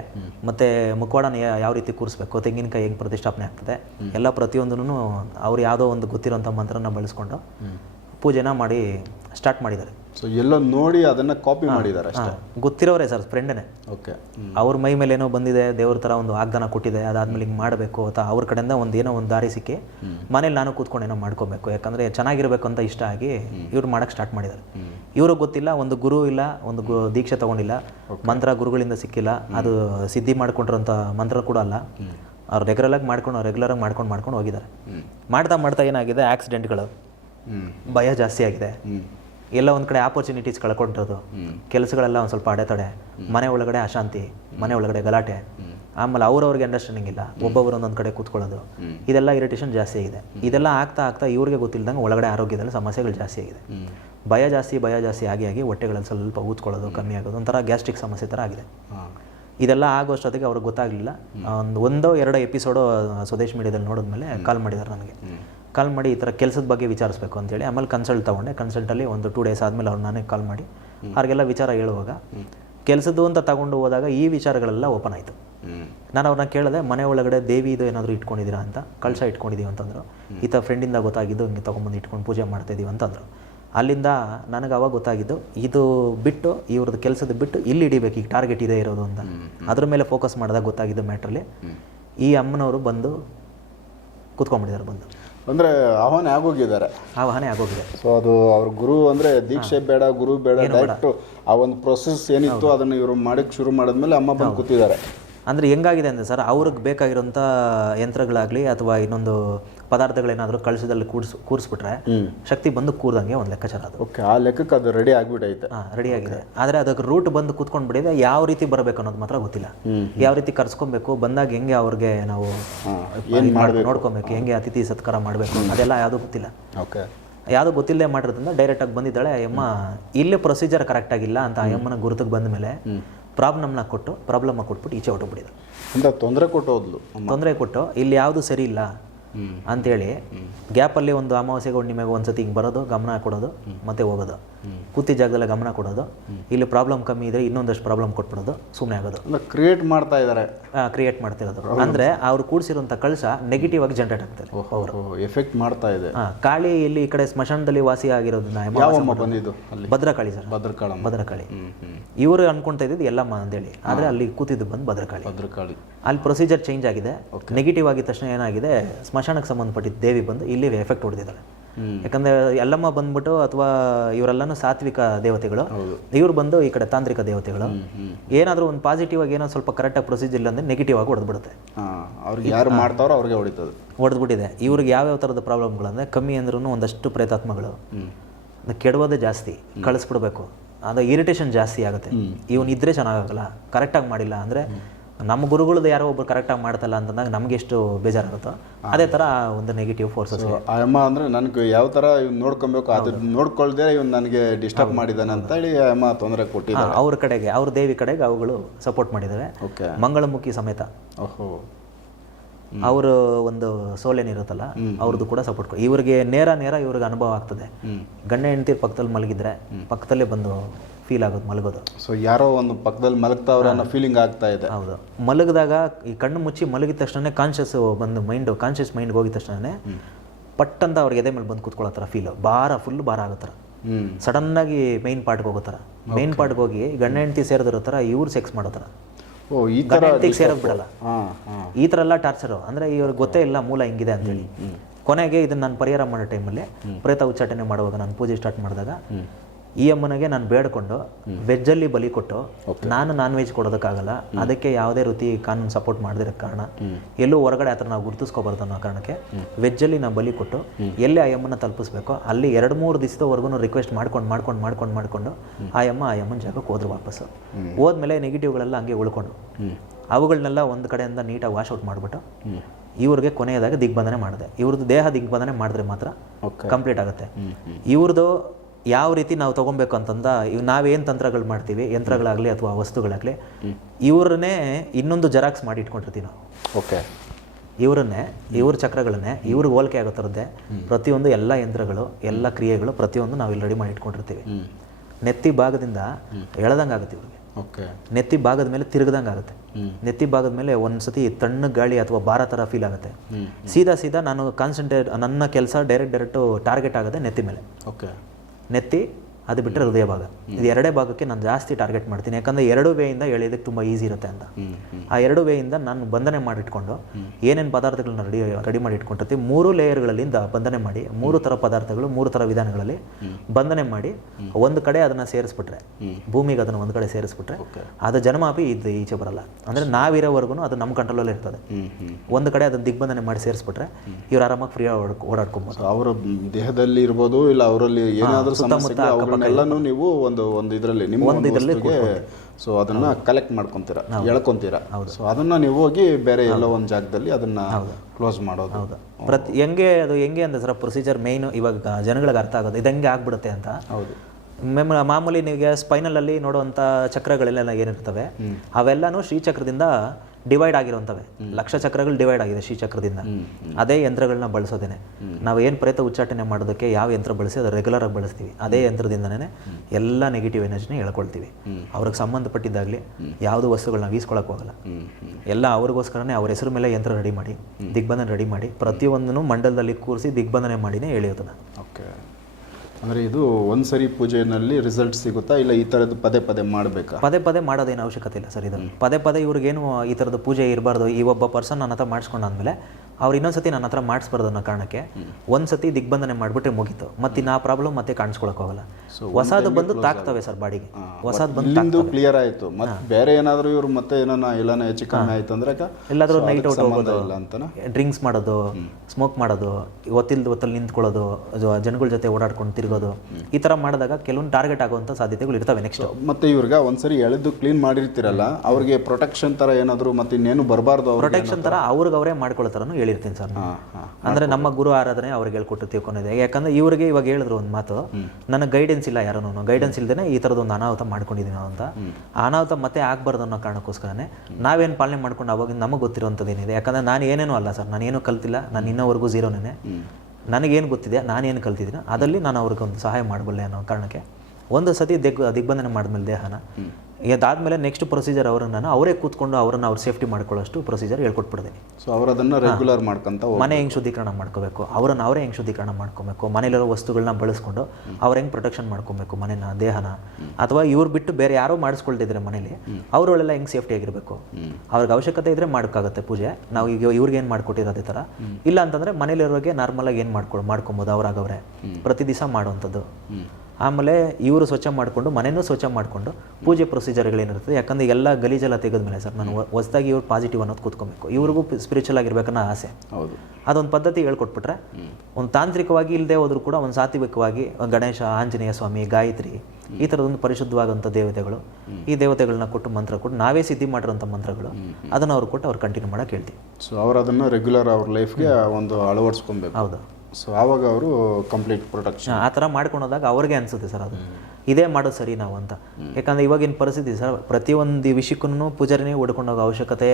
S1: ಮತ್ತು ಮುಖವಾಡನ ಯಾವ ರೀತಿ ಕೂರಿಸ್ಬೇಕು? ತೆಂಗಿನಕಾಯಿ ಹೆಂಗೆ ಪ್ರತಿಷ್ಠಾಪನೆ ಆಗ್ತದೆ? ಎಲ್ಲ ಪ್ರತಿಯೊಂದನ್ನು ಅವ್ರು ಯಾವುದೋ ಒಂದು ಗೊತ್ತಿರೋಂಥ ಮಂತ್ರನ ಬಳಸ್ಕೊಂಡು ಪೂಜೆನ ಮಾಡಿ ಸ್ಟಾರ್ಟ್ ಮಾಡಿದ್ದಾರೆ.
S2: ಸೊ ಎಲ್ಲೋ ನೋಡಿ ಅದನ್ನ ಕಾಪಿ ಮಾಡಿದ್ದಾರೆ ಅಷ್ಟೇ.
S1: ಗೊತ್ತಿರೋರೇ ಸರ್ ಫ್ರೆಂಡನೇ
S2: ಓಕೆ
S1: ಅವ್ರ ಮೈ ಮೇಲೆ ಏನೋ ಬಂದಿದೆ ದೇವ್ರ ತರ ಒಂದು ವಾಗ್ದಾನ ಕೊಟ್ಟಿದೆ ಅದಾದ್ಮೇಲೆ ಹಿಂಗೆ ಮಾಡಬೇಕು ಅಥವಾ ಅವ್ರ ಕಡೆಯಿಂದ ಒಂದು ಏನೋ ಒಂದು ದಾರಿ ಸಿಕ್ಕಿ ಮನೇಲಿ ನಾನು ಕೂತ್ಕೊಂಡು ಏನೋ ಮಾಡ್ಕೋಬೇಕು. ಯಾಕಂದರೆ ಚೆನ್ನಾಗಿರ್ಬೇಕು ಅಂತ ಇಷ್ಟ ಆಗಿ ಇವ್ರು ಮಾಡೋಕ್ಕೆ ಸ್ಟಾರ್ಟ್ ಮಾಡಿದ್ದಾರೆ. ಇವ್ರಿಗೆ ಗೊತ್ತಿಲ್ಲ ಒಂದು ಗುರು ಇಲ್ಲ ಒಂದು ಗು ದೀಕ್ಷೆ ತಗೊಂಡಿಲ್ಲ. ಮಂತ್ರ ಗುರುಗಳಿಂದ ಸಿಕ್ಕಿಲ್ಲ. ಅದು ಸಿದ್ಧಿ ಮಾಡ್ಕೊಂಡಿರೋಂಥ ಮಂತ್ರ ಕೂಡ ಅಲ್ಲ. ಅವ್ರು ರೆಗ್ಯುಲರಾಗಿ ಮಾಡ್ಕೊಂಡು ರೆಗ್ಯುಲರ್ ಆಗಿ ಮಾಡ್ಕೊಂಡು ಮಾಡ್ಕೊಂಡು ಹೋಗಿದ್ದಾರೆ. ಮಾಡ್ತಾ ಮಾಡ್ತಾ ಏನಾಗಿದೆ ಆಕ್ಸಿಡೆಂಟ್ಗಳು ಭಯ ಜಾಸ್ತಿ ಆಗಿದೆ. ಎಲ್ಲ ಒಂದು ಕಡೆ ಆಪರ್ಚುನಿಟೀಸ್ ಕಳ್ಕೊಂಡಿರೋದು ಕೆಲಸಗಳೆಲ್ಲ ಒಂದು ಸ್ವಲ್ಪ ಅಡೆತಡೆ. ಮನೆ ಒಳಗಡೆ ಅಶಾಂತಿ ಮನೆ ಒಳಗಡೆ ಗಲಾಟೆ. ಆಮೇಲೆ ಅವ್ರವ್ರಿಗೆ ಅಂಡರ್ಸ್ಟ್ಯಾಂಡಿಂಗ್ ಇಲ್ಲ. ಒಬ್ಬೊಬ್ಬರು ಒಂದೊಂದು ಕಡೆ ಕೂತ್ಕೊಳ್ಳೋದು. ಇದೆಲ್ಲ ಇರಿಟೇಷನ್ ಜಾಸ್ತಿ ಆಗಿದೆ. ಇದೆಲ್ಲ ಆಗ್ತಾ ಆಗ್ತಾ ಇವ್ರಿಗೆ ಗೊತ್ತಿಲ್ಲದಂಗೆ ಒಳಗಡೆ ಆರೋಗ್ಯದಲ್ಲಿ ಸಮಸ್ಯೆಗಳು ಜಾಸ್ತಿ ಆಗಿದೆ. ಭಯ ಜಾಸ್ತಿ ಭಯ ಜಾಸ್ತಿ ಆಗಿ ಆಗಿ ಹೊಟ್ಟೆಗಳಲ್ಲಿ ಸ್ವಲ್ಪ ಊದ್ಕೊಳ್ಳೋದು ಕಮ್ಮಿ ಆಗೋದು ಒಂಥರ ಗ್ಯಾಸ್ಟ್ರಿಕ್ ಸಮಸ್ಯೆ ಥರ ಆಗಿದೆ. ಇದೆಲ್ಲ ಆಗೋಷ್ಟೊತ್ತಿಗೆ ಅವ್ರಿಗೆ ಗೊತ್ತಾಗಲಿಲ್ಲ. ಒಂದು ಒಂದೋ ಎರಡೋ ಎಪಿಸೋಡು ಸ್ವದೇಶ್ ಮೀಡಿಯಾದಲ್ಲಿ ನೋಡಿದ್ಮೇಲೆ ಕಾಲ್ ಮಾಡಿದ್ದಾರೆ ನನಗೆ ಕಾಲ್ ಮಾಡಿ ಈ ಥರ ಕೆಲಸದ ಬಗ್ಗೆ ವಿಚಾರಿಸ್ಬೇಕು ಅಂತೇಳಿ ಆಮೇಲೆ ಕನ್ಸಲ್ಟ್ ತೊಗೊಂಡೆ. ಕನ್ಸಲ್ಟಲ್ಲಿ ಒಂದು ಟೂ ಡೇಸ್ ಆದಮೇಲೆ ಅವ್ರು ನಾನೇ ಕಾಲ್ ಮಾಡಿ. ಅವ್ರಿಗೆಲ್ಲ ವಿಚಾರ ಹೇಳುವಾಗ ಕೆಲಸದ್ದು ಅಂತ ತಗೊಂಡು ಹೋದಾಗ ಈ ವಿಚಾರಗಳೆಲ್ಲ ಓಪನ್ ಆಯಿತು. ನಾನು ಅವ್ರನ್ನ ಕೇಳಿದೆ ಮನೆ ಒಳಗಡೆ ದೇವಿ ಇದು ಏನಾದರೂ ಇಟ್ಕೊಂಡಿದ್ದೀರಾ ಅಂತ? ಕಳಶ ಇಟ್ಕೊಂಡಿದ್ದೀವಿ ಅಂತಂದರು. ಈ ಥರ ಫ್ರೆಂಡಿಂದ ಗೊತ್ತಾಗಿದ್ದು ಹಿಂಗೆ ತೊಗೊಂಬಂದು ಇಟ್ಕೊಂಡು ಪೂಜೆ ಮಾಡ್ತಾಯಿದ್ದೀವಿ ಅಂತಂದರು. ಅಲ್ಲಿಂದ ನನಗೆ ಅವಾಗ ಗೊತ್ತಾಗಿದ್ದು ಇದು ಬಿಟ್ಟು ಇವ್ರದ್ದು ಕೆಲಸದ ಬಿಟ್ಟು ಇಲ್ಲಿ ಹಿಡಿಬೇಕು ಈಗ ಟಾರ್ಗೆಟ್ ಇದೆ ಇರೋದು ಅಂತ. ಅದ್ರ ಮೇಲೆ ಫೋಕಸ್ ಮಾಡಿದಾಗ ಗೊತ್ತಾಗಿದ್ದು ಮ್ಯಾಟ್ರಲ್ಲಿ ಈ ಅಮ್ಮನವರು ಬಂದು ಕೂತ್ಕೊಂಡ್ಬಿಟ್ಟಿದ್ದಾರೆ ಬಂದು.
S2: ಅಂದ್ರೆ ಆಹ್ವಾನ ಆಗೋಗಿದ್ದಾರೆ.
S1: ಆಹ್ವಾನ ಆಗೋಗಿದೆ.
S2: ಸೊ ಅದು ಅವ್ರ ಗುರು ಅಂದ್ರೆ ದೀಕ್ಷೆ ಬೇಡ ಗುರು ಬೇಡ ಡೈರೆಕ್ಟ್ ಆ ಒಂದು ಪ್ರೊಸೆಸ್ ಏನಿತ್ತು ಅದನ್ನ ಇವರು ಮಾಡಕ್ ಶುರು ಮಾಡಿದ್ಮೇಲೆ ಅಮ್ಮ ಬಂದು ಕೂತಿದ್ದಾರೆ.
S1: ಅಂದರೆ ಹೆಂಗಾಗಿದೆ ಅಂದರೆ ಸರ್ ಅವ್ರಿಗೆ ಬೇಕಾಗಿರೋಂಥ ಯಂತ್ರಗಳಾಗಲಿ ಅಥವಾ ಇನ್ನೊಂದು ಪದಾರ್ಥಗಳೇನಾದರೂ ಕಳಿಸಿದಲ್ಲಿ ಕೂಡಿಸ್ ಕೂರಿಸ್ಬಿಟ್ರೆ ಶಕ್ತಿ ಬಂದು ಕೂರ್ದಂಗೆ ಒಂದು ಲೆಕ್ಕಾಚಾರ ಅದು.
S2: ಓಕೆ ಆ ಲೆಕ್ಕಕ್ಕೆ ಅದು ರೆಡಿ ಆಗಿಬಿಟ್ಟೈತೆ.
S1: ಹಾಂ ರೆಡಿ ಆಗಿದೆ. ಆದರೆ ಅದಕ್ಕೆ ರೂಟ್ ಬಂದು ಕೂತ್ಕೊಂಡು ಬಿಡಿದೆ ಯಾವ ರೀತಿ ಬರಬೇಕು ಅನ್ನೋದು ಮಾತ್ರ ಗೊತ್ತಿಲ್ಲ. ಯಾವ ರೀತಿ ಕರ್ಸ್ಕೊಬೇಕು ಬಂದಾಗ ಹೆಂಗೆ ಅವ್ರಿಗೆ ನಾವು ನೋಡ್ಕೊಬೇಕು ಹೆಂಗೆ ಅತಿಥಿ ಸತ್ಕಾರ ಮಾಡಬೇಕು ಅದೆಲ್ಲ ಯಾವುದೂ ಗೊತ್ತಿಲ್ಲ.
S2: ಓಕೆ
S1: ಯಾವುದು ಗೊತ್ತಿಲ್ಲದೆ ಮಾಡಿರೋದ್ರಿಂದ ಡೈರೆಕ್ಟಾಗಿ ಬಂದಿದ್ದಾಳೆ ಅಯ್ಯಮ್ಮ ಇಲ್ಲೇ ಪ್ರೊಸೀಜರ್ ಕರೆಕ್ಟ್ ಆಗಿಲ್ಲ ಅಂತ ಅಯ್ಯಮ್ಮನ ಗುರುತಿಗೆ ಬಂದ ಮೇಲೆ ಪ್ರಾಬ್ಲಮ್ನ ಕೊಟ್ಟು ಪ್ರಾಬ್ಲಮ್ ಕೊಟ್ಬಿಟ್ಟು ಈಚೆ ಹೊಟ್ಟುಬಿಟ್ಟಿದ್ರು
S2: ಅಂತ ತೊಂದರೆ ಕೊಟ್ಟು ಹೋದ್ಲು
S1: ತೊಂದರೆ ಕೊಟ್ಟು ಇಲ್ಲಿ ಯಾವುದು ಸರಿ ಇಲ್ಲ. ಅಂತೇಳಿ ಗ್ಯಾಪಲ್ಲಿ ಒಂದು ಅಮಾವಾಸ್ಯೆಗೆ ಹುಣ್ಣಿಮೆಗೆ ಒಂದ್ಸತಿ ಹಿಂಗೆ ಬರೋದು ಗಮನ ಕೊಡೋದು ಮತ್ತೆ ಹೋಗೋದು. ಕೂತಿ ಜಾಗದಲ್ಲಿ ಗಮನ ಕೊಡೋದು. ಇಲ್ಲಿ ಪ್ರಾಬ್ಲಮ್ ಕಮ್ಮಿ ಇದ್ರೆ ಇನ್ನೊಂದಷ್ಟು ಪ್ರಾಬ್ಲಮ್ ಕೊಟ್ಬಿಡೋದು. ಸುಮ್ಮನೆ ಆಗೋದು.
S2: ಕ್ರಿಯೇಟ್ ಮಾಡ್ತಾ ಇದ್ದಾರೆ
S1: ಕ್ರಿಯೇಟ್ ಮಾಡ್ತಿರೋದು ಅಂದ್ರೆ ಅವ್ರು ಕೂಡಿಸಿರುವಂಥ ಕಳಸ ನೆಗೆಟಿವ್ ಆಗಿ ಜನರೇಟ್ ಆಗ್ತದೆ
S2: ಎಫೆಕ್ಟ್ ಮಾಡ್ತಾ ಇದೆ.
S1: ಕಾಳಿ ಇಲ್ಲಿ ಈ ಕಡೆ ಸ್ಮಶಾನದಲ್ಲಿ ವಾಸಿ ಆಗಿರೋದನ್ನ
S2: ಬಂದಿದ್ದು
S1: ಭದ್ರಕಾಳಿ ಸರ್. ಭದ್ರಕಾಳಿ.
S2: ಭದ್ರಕಾಳಿ
S1: ಇವರು ಅನ್ಕೊಂತ ಇದ್ದಿದ್ದು ಎಲ್ಲಮ್ಮ ಅಂತೇಳಿ. ಆದ್ರೆ ಅಲ್ಲಿ ಕೂತಿದ್ದು ಬಂದು ಭದ್ರಕಾಳಿ.
S2: ಭದ್ರಕಾಳಿ.
S1: ಅಲ್ಲಿ ಪ್ರೊಸೀಜರ್ ಚೇಂಜ್ ಆಗಿದೆ. ನೆಗೆಟಿವ್ ಆಗಿದ ತಕ್ಷಣ ಏನಾಗಿದೆ? ಸ್ಮಶಾನಕ್ಕೆ ಸಂಬಂಧಪಟ್ಟಿದ್ದ ದೇವಿ ಬಂದು ಇಲ್ಲಿ ಎಫೆಕ್ಟ್ ಹೊಡೆದಿದ್ದಾಳೆ. ಯಾಕಂದ್ರೆ ಎಲ್ಲಮ್ಮ ಬಂದ್ಬಿಟ್ಟು ಅಥವಾ ಇವರೆಲ್ಲನೂ ಸಾತ್ವಿಕ ದೇವತೆಗಳು. ಇವ್ರು ಬಂದು ಈ ಕಡೆ ತಾಂತ್ರಿಕ ದೇವತೆಗಳು. ಏನಾದರೂ ಒಂದು ಪಾಸಿಟಿವ್ ಆಗಿ ಏನೋ ಸ್ವಲ್ಪ ಕರೆಕ್ಟಾಗಿ ಪ್ರೊಸೀಜರ್ ಇಲ್ಲ ಅಂದ್ರೆ ನೆಗೆಟಿವ್ ಆಗಿ ಹೊಡೆದ್ಬಿಡುತ್ತೆ.
S2: ಅವ್ರಿಗೆ ಯಾರು ಮಾಡ್ತಾರೋ ಅವ್ರಿಗೆ ಹೊಡಿತದೆ.
S1: ಹೊಡೆದ್ಬಿಟ್ಟಿದೆ. ಇವ್ರಿಗೆ ಯಾವ್ಯಾವ ಥರದ ಪ್ರಾಬ್ಲಮ್ಗಳು ಅಂದ್ರೆ ಕಮ್ಮಿ ಅಂದ್ರೂ ಒಂದಷ್ಟು ಪ್ರೇತಾತ್ಮಗಳು. ಕೆಡವೋದೇ ಜಾಸ್ತಿ ಕಳಿಸ್ಬಿಡ್ಬೇಕು. ಅದು ಇರಿಟೇಷನ್ ಜಾಸ್ತಿ ಆಗುತ್ತೆ. ಇವನು ಇದ್ರೆ ಚೆನ್ನಾಗಾಗಲ್ಲ ಕರೆಕ್ಟಾಗಿ ಮಾಡಿಲ್ಲ ಅಂದರೆ ನಮ್ಮ ಗುರುಗಳದ್ದು ಯಾರೋ ಒಬ್ರು ಕರೆಕ್ಟಾಗಿ ಮಾಡ್ತಲ್ಲ ಅಂತಂದಾಗ ನಮ್ಗೆ ಎಷ್ಟು ಬೇಜಾರಾಗುತ್ತೋ ಅದೇ ತರ ಒಂದು ನೆಗೆಟಿವ್ ಫೋರ್ಸಸ್
S2: ಆ ಅಮ್ಮ ಅಂದ್ರೆ ನನಗೆ ಯಾವ ತರ ಇವ್ನು ನೋಡ್ಕೊಬೇಕು ಅದು ನೋಡ್ಕೊಳ್ದೆ ಇವ್ನು ನನಗೆ ಡಿಸ್ಟರ್ಬ್ ಮಾಡಿದಾನೆ ಅಂತ ಹೇಳಿ ಅಮ್ಮ ತೊಂದರೆ ಕೊಟ್ಟಿದ್ದ
S1: ಅವ್ರ ಕಡೆಗೆ ಅವ್ರ ದೇವಿ ಕಡೆಗೆ ಅವುಗಳು ಸಪೋರ್ಟ್ ಮಾಡಿದ್ದಾವೆ.
S2: ಓಕೆ
S1: ಮಂಗಳಮುಖಿ ಸಮೇತ.
S2: ಓಹೋ.
S1: ಅವರು ಒಂದು ಸೋಲೇನಿರುತ್ತಲ್ಲ ಅವ್ರದ್ದು ಕೂಡ ಸಪೋರ್ಟ್ ಇವ್ರಿಗೆ ನೇರ ನೇರ ಇವ್ರಿಗೆ ಅನುಭವ ಆಗ್ತದೆ. ಗಂಡ ಹೆಂಡತಿ ಪಕ್ಕದಲ್ಲಿ ಮಲಗಿದ್ರೆ ಪಕ್ಕದಲ್ಲೇ ಬಂದು ಫೀಲ್ ಆಗೋದು ಮಲಗೋದು.
S2: ಸೊ ಯಾರೋ ಒಂದು ಪಕ್ಕದಲ್ಲಿ ಮಲಗ್ತಾವ್ರೆ ಅನ್ನೋ ಫೀಲಿಂಗ್ ಆಗ್ತಾ ಇದೆ.
S1: ಹೌದು. ಮಲಗಿದಾಗ ಈ ಕಣ್ಣು ಮುಚ್ಚಿ ಮಲಗಿದ ತಕ್ಷಣ ಕಾನ್ಷಿಯಸ್ ಬಂದು ಮೈಂಡ್ ಕಾನ್ಷಿಯಸ್ ಮೈಂಡ್ಗೆ ಹೋಗಿದ ತಕ್ಷಣ ಪಟ್ಟಂತ ಅವ್ರಿಗೆ ಎದೆ ಮೇಲೆ ಬಂದು ಕೂತ್ಕೊಳ್ಳೋ ಥರ ಫೀಲ್ ಭಾರ ಫುಲ್ ಭಾರ ಆಗೋ ಸಡನ್
S2: ಆಗಿ
S1: ಸಡನ್ನಾಗಿ ಮೈನ್ ಪಾರ್ಟ್ಗೆ ಹೋಗೋ ಥರ. ಮೈನ್ ಪಾರ್ಟ್ಗೆ ಹೋಗಿ ಗಂಡ ಹೆಂಡತಿ ಸೇರಿದಿರೋ ಥರ ಇವ್ರು ಸೆಕ್ಸ್ ಮಾಡೋ ಥರ.
S2: ಓ ಈ ತರ
S1: ಸೇರೋದು ಬಿಡಲ್ಲ. ಈ ಥರ ಎಲ್ಲ ಟಾರ್ಚರು ಅಂದರೆ ಇವ್ರಿಗೆ ಗೊತ್ತೇ ಇಲ್ಲ ಮೂಲ ಹಿಂಗಿದೆ ಅಂತೇಳಿ ಕೊನೆಗೆ ಇದನ್ನ ನಾನು ಪರಿಹಾರ ಮಾಡೋ ಟೈಮಲ್ಲಿ ಪ್ರೇತ ಉಚ್ಚಾಟನೆ ಮಾಡುವಾಗ ನಾನು ಪೂಜೆ ಸ್ಟಾರ್ಟ್ ಮಾಡಿದಾಗ ಈ ಅಮ್ಮನಿಗೆ ನಾನು ಬೇಡ್ಕೊಂಡು ವೆಜ್ಜಲ್ಲಿ ಬಲಿ ಕೊಟ್ಟು ನಾನು ನಾನ್ ವೆಜ್ ಕೊಡೋದಕ್ಕಾಗಲ್ಲ. ಅದಕ್ಕೆ ಯಾವುದೇ ರೀತಿ ಕಾನೂನು ಸಪೋರ್ಟ್ ಮಾಡದಿರೋ ಕಾರಣ. ಎಲ್ಲೂ ಹೊರಗಡೆ ಆ ಥರ ನಾವು ಗುರುತಿಸ್ಕೋಬಾರ್ದು ಅನ್ನೋ ಕಾರಣಕ್ಕೆ ವೆಜ್ಜಲ್ಲಿ ನಾವು ಬಲಿ ಕೊಟ್ಟು ಎಲ್ಲಿ ಆ ಅಮ್ಮನ ತಲುಪಿಸ್ಬೇಕೋ ಅಲ್ಲಿ ಎರಡು ಮೂರು ದಿವಸದವರೆಗೂ ರಿಕ್ವೆಸ್ಟ್ ಮಾಡ್ಕೊಂಡು ಮಾಡ್ಕೊಂಡು ಮಾಡ್ಕೊಂಡು ಮಾಡ್ಕೊಂಡು ಆ ಅಮ್ಮ ಆ ಅಮ್ಮನ ಜಾಗಕ್ಕೆ ಹೋದ್ರು ವಾಪಸ್ಸು ಹೋದ್ಮೇಲೆ ನೆಗೆಟಿವ್ಗಳೆಲ್ಲ ಹಂಗೆ ಉಳ್ಕೊಂಡು. ಅವುಗಳನ್ನೆಲ್ಲ ಒಂದು ಕಡೆಯಿಂದ ನೀಟಾಗಿ ವಾಶ್ ಔಟ್ ಮಾಡಿಬಿಟ್ಟು ಇವ್ರಿಗೆ ಕೊನೆಯದಾಗ ದಿಗ್ಬಂಧನೆ ಮಾಡಿದೆ. ಇವ್ರದ್ದು ದೇಹ ದಿಗ್ಬಂಧನೆ ಮಾಡಿದ್ರೆ ಮಾತ್ರ ಕಂಪ್ಲೀಟ್ ಆಗುತ್ತೆ. ಇವ್ರದ್ದು ಯಾವ ರೀತಿ ನಾವು ತೊಗೊಬೇಕು ಅಂತಂದ ಇವ್ ನಾವೇನು ತಂತ್ರಗಳು ಮಾಡ್ತೀವಿ ಯಂತ್ರಗಳಾಗಲಿ ಅಥವಾ ವಸ್ತುಗಳಾಗಲಿ ಇವ್ರನ್ನೇ ಇನ್ನೊಂದು ಜೆರಾಕ್ಸ್ ಮಾಡಿ ಇಟ್ಕೊಂಡಿರ್ತೀವಿ ನಾವು.
S2: ಓಕೆ.
S1: ಇವರನ್ನೇ ಇವ್ರ ಚಕ್ರಗಳನ್ನೇ ಇವ್ರಿಗೆ ಹೋಲಿಕೆ ಆಗೋ ಥರದ್ದೇ ಪ್ರತಿಯೊಂದು ಎಲ್ಲ ಯಂತ್ರಗಳು ಎಲ್ಲ ಕ್ರಿಯೆಗಳು ಪ್ರತಿಯೊಂದು ನಾವು ಇಲ್ಲಿ ರೆಡಿ ಮಾಡಿ ಇಟ್ಕೊಂಡಿರ್ತೀವಿ. ನೆತ್ತಿ ಭಾಗದಿಂದ ಎಳದಂಗೆ ಆಗುತ್ತೆ ಇವ್ರಿಗೆ. ನೆತ್ತಿ ಭಾಗದ ಮೇಲೆ ತಿರುಗದಂಗೆ ಆಗುತ್ತೆ. ನೆತ್ತಿ ಭಾಗದ ಮೇಲೆ ಒಂದ್ಸತಿ ತಣ್ಣ ಗಾಳಿ ಅಥವಾ ಭಾರ ಥರ ಫೀಲ್ ಆಗುತ್ತೆ. ಸೀದಾ ಸೀದಾ ನಾನು ಕಾನ್ಸಂಟ್ರೇಟ್ ನನ್ನ ಕೆಲಸ ಡೈರೆಕ್ಟ್ ಡೈರೆಕ್ಟು ಟಾರ್ಗೆಟ್ ಆಗುತ್ತೆ ನೆತ್ತಿ ಮೇಲೆ.
S2: ಓಕೆ.
S1: ನೆತ್ತಿ ಅದು ಬಿಟ್ಟರೆ ಹೃದಯ ಭಾಗ ಇದು ಎರಡೇ ಭಾಗಕ್ಕೆ ನಾನು ಜಾಸ್ತಿ ಟಾರ್ಗೆಟ್ ಮಾಡ್ತೀನಿ. ಯಾಕಂದ್ರೆ ಎರಡು ವೇಯಿಂದ ಎಳೆಯೋದಕ್ಕೆ ತುಂಬ ಈಸಿ ಇರುತ್ತೆ ಅಂತ. ಆ ಎರಡು ವೇಯಿಂದ ನಾನು ಬಂಧನೆ ಮಾಡಿಟ್ಕೊಂಡು ಏನೇನು ಪದಾರ್ಥಗಳನ್ನ ರೆಡಿ ರೆಡಿ ಮಾಡಿ ಇಟ್ಕೊಂಡಿರ್ತೀವಿ ಮೂರು ಲೇಯರ್ಗಳಲ್ಲಿಂದ ಬಂಧನೆ ಮಾಡಿ ಮೂರು ಥರ ಪದಾರ್ಥಗಳು ಮೂರು ಥರ ವಿಧಾನಗಳಲ್ಲಿ ಬಂಧನೆ ಮಾಡಿ ಒಂದು ಕಡೆ ಅದನ್ನು ಸೇರಿಸ್ಬಿಟ್ರೆ ಭೂಮಿಗೆ ಅದನ್ನು ಒಂದು ಕಡೆ ಸೇರಿಸ್ಬಿಟ್ರೆ ಅದು ಜನಮಾಪಿ ಇದು ಈಚೆ ಬರಲ್ಲ. ಅಂದರೆ ನಾವಿರೋವರೆಗೂ ಅದು ನಮ್ಮ ಕಂಟ್ರೋಲಲ್ಲಿ ಇರ್ತದೆ. ಒಂದ್ ಕಡೆ ಅದನ್ನು ದಿಗ್ಬಂಧನೆ ಮಾಡಿ ಸೇರಿಸ್ಬಿಟ್ರೆ ಇವ್ರು ಆರಾಮಾಗಿ ಫ್ರೀ ಓಡಾಡ್ಕೊಬೋದು.
S2: ಅವರ ದೇಹದಲ್ಲಿ ಇರ್ಬೋದು ಇಲ್ಲ ಅವರಲ್ಲಿ ಏನಾದರೂ ಸಮಸ್ಯೆ ಅವನ್ನೆಲ್ಲನೂ ನೀವು ಒಂದು ಒಂದು ಇದರಲ್ಲಿ ನಿಮ್ಮ ಒಂದು ಇದರಲ್ಲಿ ಸೊ ಅದನ್ನ ಕಲೆಕ್ಟ್ ಮಾಡ್ಕೊಂತೀರಾ ಎಳ್ಕೊಂತೀರಾ. ಸೊ ಅದನ್ನ ನೀವು ಹೋಗಿ ಬೇರೆ ಎಲ್ಲೋ ಒಂದು ಜಾಗದಲ್ಲಿ ಅದನ್ನ ಕ್ಲೋಸ್ ಮಾಡೋದು.
S1: ಹೌದು. ಪ್ರತಿ ಹೆಂಗೆ ಅದು ಹೆಂಗೆ ಅಂತ ಸರ್ ಪ್ರೊಸೀಜರ್ ಮೇಯ್ನು ಇವಾಗ ಜನಗಳಿಗೆ ಅರ್ಥ ಆಗೋದು. ಇದು ಹೆಂಗೆ ಆಗ್ಬಿಡುತ್ತೆ ಅಂತ.
S2: ಹೌದು.
S1: ಮೆಮ್ ಮಾಮೂಲಿ ನಿಮಗೆ ಸ್ಪೈನಲಲ್ಲಿ ನೋಡುವಂಥ ಚಕ್ರಗಳೆಲ್ಲ ಏನಿರ್ತವೆ ಅವೆಲ್ಲನೂ ಶ್ರೀಚಕ್ರದಿಂದ ಡಿವೈಡ್ ಆಗಿರುವಂಥವೆ ಲಕ್ಷ ಚಕ್ರಗಳು ಡಿವೈಡ್ ಆಗಿದೆ ಶ್ರೀಚಕ್ರದಿಂದ ಅದೇ ಯಂತ್ರಗಳನ್ನ ಬಳಸೋದೇನೆ. ನಾವು ಏನು ಪ್ರಯತ್ನ ಉಚ್ಚಾಟನೆ ಮಾಡೋದಕ್ಕೆ ಯಾವ ಯಂತ್ರ ಬಳಸಿ ಅದು ರೆಗ್ಯುಲರ್ ಆಗಿ ಬಳಸ್ತೀವಿ. ಅದೇ ಯಂತ್ರದಿಂದನೇ ಎಲ್ಲ ನೆಗೆಟಿವ್ ಎನರ್ಜಿನ ಹೇಳ್ಕೊಳ್ತೀವಿ. ಅವ್ರಿಗೆ ಸಂಬಂಧಪಟ್ಟಿದ್ದಾಗಲಿ ಯಾವುದು ವಸ್ತುಗಳನ್ನ ವೀಸ್ಕೊಳಕ್ ಹೋಗಲ್ಲ. ಎಲ್ಲ ಅವ್ರಿಗೋಸ್ಕರನೇ ಅವ್ರ ಹೆಸರು ಮೇಲೆ ಯಂತ್ರ ರೆಡಿ ಮಾಡಿ ದಿಗ್ಬಂಧನ ರೆಡಿ ಮಾಡಿ ಪ್ರತಿಯೊಂದನ್ನು ಮಂಡಲದಲ್ಲಿ ಕೂರಿಸಿ ದಿಗ್ಬಂಧನೆ ಮಾಡಿನೇ ಎಳೆಯೋದನ್ನ.
S2: ಓಕೆ ಅಂದ್ರೆ ಇದು ಒಂದ್ಸರಿ ಪೂಜೆಯಲ್ಲಿ ರಿಸಲ್ಟ್ ಸಿಗುತ್ತಾ ಇಲ್ಲ ಈ ಥರದ್ದು ಪದೇ ಪದೇ ಮಾಡಬೇಕಾ?
S1: ಪದೇ ಪದೇ ಮಾಡೋದೇನು ಅವಶ್ಯಕತೆ ಇಲ್ಲ ಸರ್ ಇದನ್ನು ಪದೇ ಪದೇ ಇವ್ರಿಗೇನು ಈ ಥರದ ಪೂಜೆ ಇರಬಾರ್ದು ಈ ಒಬ್ಬ ಪರ್ಸನ್ ನನ್ನ ಹತ್ರ ಮಾಡಿಸ್ಕೊಂಡಾದ್ಮೇಲೆ ಅವ್ರು ಇನ್ನೊಂದ್ಸತಿ ನನ್ನ ಹತ್ರ ಮಾಡಿಸ್ಬಾರ್ದು ಅನ್ನೋ ಕಾರಣಕ್ಕೆ ಒಂದ್ಸತಿ ದಿಗ್ಬಂಧನೆ ಮಾಡಿಬಿಟ್ರೆ ಮುಗಿತು. ಮತ್ತೆ ಇನ್ನು ಆ ಪ್ರಾಬ್ಲಮ್ ಮತ್ತೆ ಕಾಣಿಸ್ಕೊಳಕ್ ಹೋಗಲ್ಲ. ಹೊಸದು ಬಂದು ತಾಕ್ತವೆ ಸರ್ ಬಾಡಿಗೆ. ಹೊಸದು ಬಂದು
S2: ಕ್ಲಿಯರ್ ಆಯ್ತು. ಮತ್ತೆ ಬೇರೆ ಏನಾದರೂ ಇವ್ರು ಮತ್ತೆ ಏನಾನ ಎಲ್ಲಾನ ಹೆಚ್ಚು ಕಮ್ಮಿ ಆಯ್ತು ಅಂದ್ರೆ
S1: ಎಲ್ಲಾದರೂ ನೈಟ್ ಔಟ್ ಹೋಗೋದು ಡ್ರಿಂಕ್ಸ್ ಮಾಡೋದು ಸ್ಮೋಕ್ ಮಾಡೋದು ಒತ್ತಿಲ್ದ ಒತ್ತಲ್ಲಿ ನಿಂತ್ಕೊಳ್ಳೋದು ಜನಗಳ ಜೊತೆ ಓಡಾಡ್ಕೊಂಡು ತಿರುಗೋದು ಈ ಥರ ಮಾಡಿದಾಗ ಕೆಲವೊಂದು ಟಾರ್ಗೆಟ್ ಆಗುವಂಥ ಸಾಧ್ಯತೆಗಳು ಇರ್ತವೆ ನೆಕ್ಸ್ಟ್
S2: ಮತ್ತೆ ಇವ್ರಿಗೆ ಒಂದ್ಸರಿ ಎಳೆದು ಕ್ಲೀನ್ ಮಾಡಿರ್ತೀರಲ್ಲ ಅವ್ರಿಗೆ ಪ್ರೊಟೆಕ್ಷನ್ ತರ ಏನಾದ್ರು ಮತ್ತೆ ಇನ್ನೇನು ಬರಬಾರ್ದು
S1: ಪ್ರೊಟೆಕ್ಷನ್ ಥರ ಅವ್ರಿಗೆ ಅವರೇ ಮಾಡ್ಕೊಳ್ಳೋ ಥರನೂ ಹೇಳಿರ್ತೀನಿ ಸರ್. ಅಂದ್ರೆ ನಮ್ಮ ಗುರು ಆರಾಧನೆ ಅವ್ರಿಗೆ ಹೇಳ್ಕೊಟ್ಟು ತಿಳ್ಕೊಂಡಿದೆ ಯಾಕಂದ್ರೆ ಇವ್ರಿಗೆ ಇವಾಗ ಹೇಳಿದ್ರು ಒಂದು ಮಾತು ನನಗೆ ಗೈಡೆನ್ಸ್ ಇಲ್ಲ ಯಾರೂ ಗೈಡೆನ್ಸ್ ಇಲ್ದೇನೆ ಈ ಥರದ್ದು ಒಂದು ಅನಾಹುತ ಮಾಡ್ಕೊಂಡಿದ್ದೀನಿ ನಾವು ಅಂತ. ಅನಾಹುತ ಮತ್ತೆ ಆಗ್ಬಾರ್ದು ಅನ್ನೋ ಕಾರಣಕ್ಕೋಸ್ಕರನೇ ನಾವೇನು ಪಾಲನೆ ಮಾಡ್ಕೊಂಡು ಅವಾಗ ನಮಗೆ ಗೊತ್ತಿರೋಂಥದ್ದು ಏನಿದೆ ಯಾಕಂದ್ರೆ ನಾನು ಏನೇನೂ ಅಲ್ಲ ಸರ್. ನಾನೇನು ಕಲ್ತಿಲ್ಲ. ನಾನು ಇನ್ನೋವರೆಗೂ ಝೀರೋನೇ ನನಗೇನು ಗೊತ್ತಿದೆ ನಾನೇನು ಕಲ್ತಿದ್ದೀನಿ ಅದರಲ್ಲಿ ನಾನು ಅವ್ರಿಗೆ ಒಂದು ಸಹಾಯ ಮಾಡಬಲ್ಲೆ ಅನ್ನೋ ಕಾರಣಕ್ಕೆ ಒಂದು ಸತಿ ದಿಗ್ ದಿಗ್ಬಂಧನ ಮಾಡಿದ್ಮೇಲೆ ದೇಹನ ಇದಾದ್ಮೇಲೆ ನೆಕ್ಸ್ಟ್ ಪ್ರೊಸೀಜರ್ ಅವರನ್ನ ನಾನು ಅವರೇ ಕೂತ್ಕೊಂಡು ಅವರನ್ನ ಅವ್ರು ಸೇಫ್ಟಿ ಮಾಡ್ಕೊಳ್ಳೋಷ್ಟು ಪ್ರೊಸೀಜರ್ ಹೇಳ್ಕೊಟ್ಬಿಡ್ತೀನಿ.
S2: ಸೊ ಅವ್ರು ಅದನ್ನ ರೆಗ್ಯುಲರ್ ಮಾಡ್ಕೊಂತ
S1: ಮನೆ ಹೆಂಗೆ ಶುದ್ಧೀಕರಣ ಮಾಡ್ಕೋಬೇಕು? ಅವರನ್ನ ಅವರೇ ಹೆಂಗೆ ಶುದ್ಧೀಕರಣ ಮಾಡ್ಕೋಬೇಕು? ಮನೇಲಿರೋ ವಸ್ತುಗಳನ್ನ ಬಳಸ್ಕೊಂಡು ಅವ್ರು ಹೆಂಗೆ ಪ್ರೊಟೆಕ್ಷನ್ ಮಾಡ್ಕೋಬೇಕು ಮನೇನ ದೇಹನ? ಅಥವಾ ಇವ್ರು ಬಿಟ್ಟು ಬೇರೆ ಯಾರೋ ಮಾಡಿಸ್ಕೊಳ್ತಿದ್ರೆ ಮನೇಲಿ ಅವರುಗಳೆಲ್ಲ ಹೆಂಗೆ ಸೇಫ್ಟಿ ಆಗಿರಬೇಕು? ಅವ್ರಿಗೆ ಅವಶ್ಯಕತೆ ಇದ್ರೆ ಮಾಡೋಕ್ಕಾಗುತ್ತೆ ಪೂಜೆ. ನಾವು ಈಗ ಇವ್ರಿಗೆ ಏನು ಮಾಡ್ಕೊಟ್ಟಿರೋ ಅದೇ ಥರ. ಇಲ್ಲ ಅಂತಂದರೆ ಮನೇಲಿರೋರಿಗೆ ನಾರ್ಮಲಾಗಿ ಏನು ಮಾಡ್ಕೊಳ್ ಮಾಡ್ಕೊಬೋದು ಅವ್ರಾಗವ್ರೆ. ಪ್ರತಿ ದಿವಸ ಮಾಡುವಂಥದ್ದು. ಆಮೇಲೆ ಇವರು ಸ್ವಚ್ಛ ಮಾಡಿಕೊಂಡು ಮನೆಯೂ ಸ್ವಚ್ಛ ಮಾಡಿಕೊಂಡು ಪೂಜೆ ಪ್ರೊಸೀಜರ್ಗಳೇನಿರ್ತದೆ ಯಾಕಂದ್ರೆ ಎಲ್ಲ ಗಲೀಜೆಲ್ಲ ತೆಗೆದ್ಮೇಲೆ ಸರ್ ನಾನು ಹೊಸ್ದಾಗಿ ಇವ್ರು ಪಾಸಿಟಿವ್ ಅನ್ನೋದು ಕೂತ್ಕೊಬೇಕು. ಇವ್ರಿಗೂ ಸ್ಪಿರಿಚುವಲ್ ಆಗಿರ್ಬೇಕನ್ನೋ ಆಸೆ.
S2: ಹೌದು.
S1: ಅದೊಂದು ಪದ್ಧತಿ ಹೇಳ್ಕೊಟ್ಬಿಟ್ರೆ ಒಂದು ತಾಂತ್ರಿಕವಾಗಿ ಇಲ್ಲದೆ ಹೋದರೂ ಕೂಡ ಒಂದು ಸಾತ್ವಿಕವಾಗಿ ಗಣೇಶ ಆಂಜನೇಯ ಸ್ವಾಮಿ ಗಾಯತ್ರಿ ಈ ಥರದೊಂದು ಪರಿಶುದ್ಧವಾದಂಥ ದೇವತೆಗಳು ಈ ದೇವತೆಗಳನ್ನ ಕೊಟ್ಟು ಮಂತ್ರ ಕೊಟ್ಟು ನಾವೇ ಸಿದ್ಧಿ ಮಾಡಿರೋಂಥ ಮಂತ್ರಗಳು ಅದನ್ನು ಅವ್ರು ಕೊಟ್ಟು ಅವ್ರು ಕಂಟಿನ್ಯೂ ಮಾಡೋಕೆ ಹೇಳ್ತೀವಿ.
S2: ಸೊ ಅವ್ರು ಅದನ್ನ ರೆಗ್ಯುಲರ್ ಅವ್ರ ಲೈಫ್ಗೆ ಒಂದು ಅಳವಡಿಸ್ಕೊಬೇಕು.
S1: ಹೌದು.
S2: ಸೊ ಆವಾಗ ಅವರು ಕಂಪ್ಲೀಟ್ ಪ್ರೊಟೆಕ್ಷನ್
S1: ಆ ಥರ ಮಾಡ್ಕೊಂಡೋದಾಗ ಅವ್ರಿಗೆ ಅನಿಸುತ್ತೆ ಸರ್ ಅದು. ಇದೇ ಮಾಡೋದು ಸರಿ ನಾವು ಅಂತ. ಯಾಕಂದ್ರೆ ಇವಾಗಿನ ಪರಿಸ್ಥಿತಿ ಸರ್ ಪ್ರತಿಯೊಂದು ವಿಷಯಕ್ಕೂ ಪೂಜಾರಿನೇ ಹುಡ್ಕೊಂಡು ಹೋಗೋ ಅವಶ್ಯಕತೆ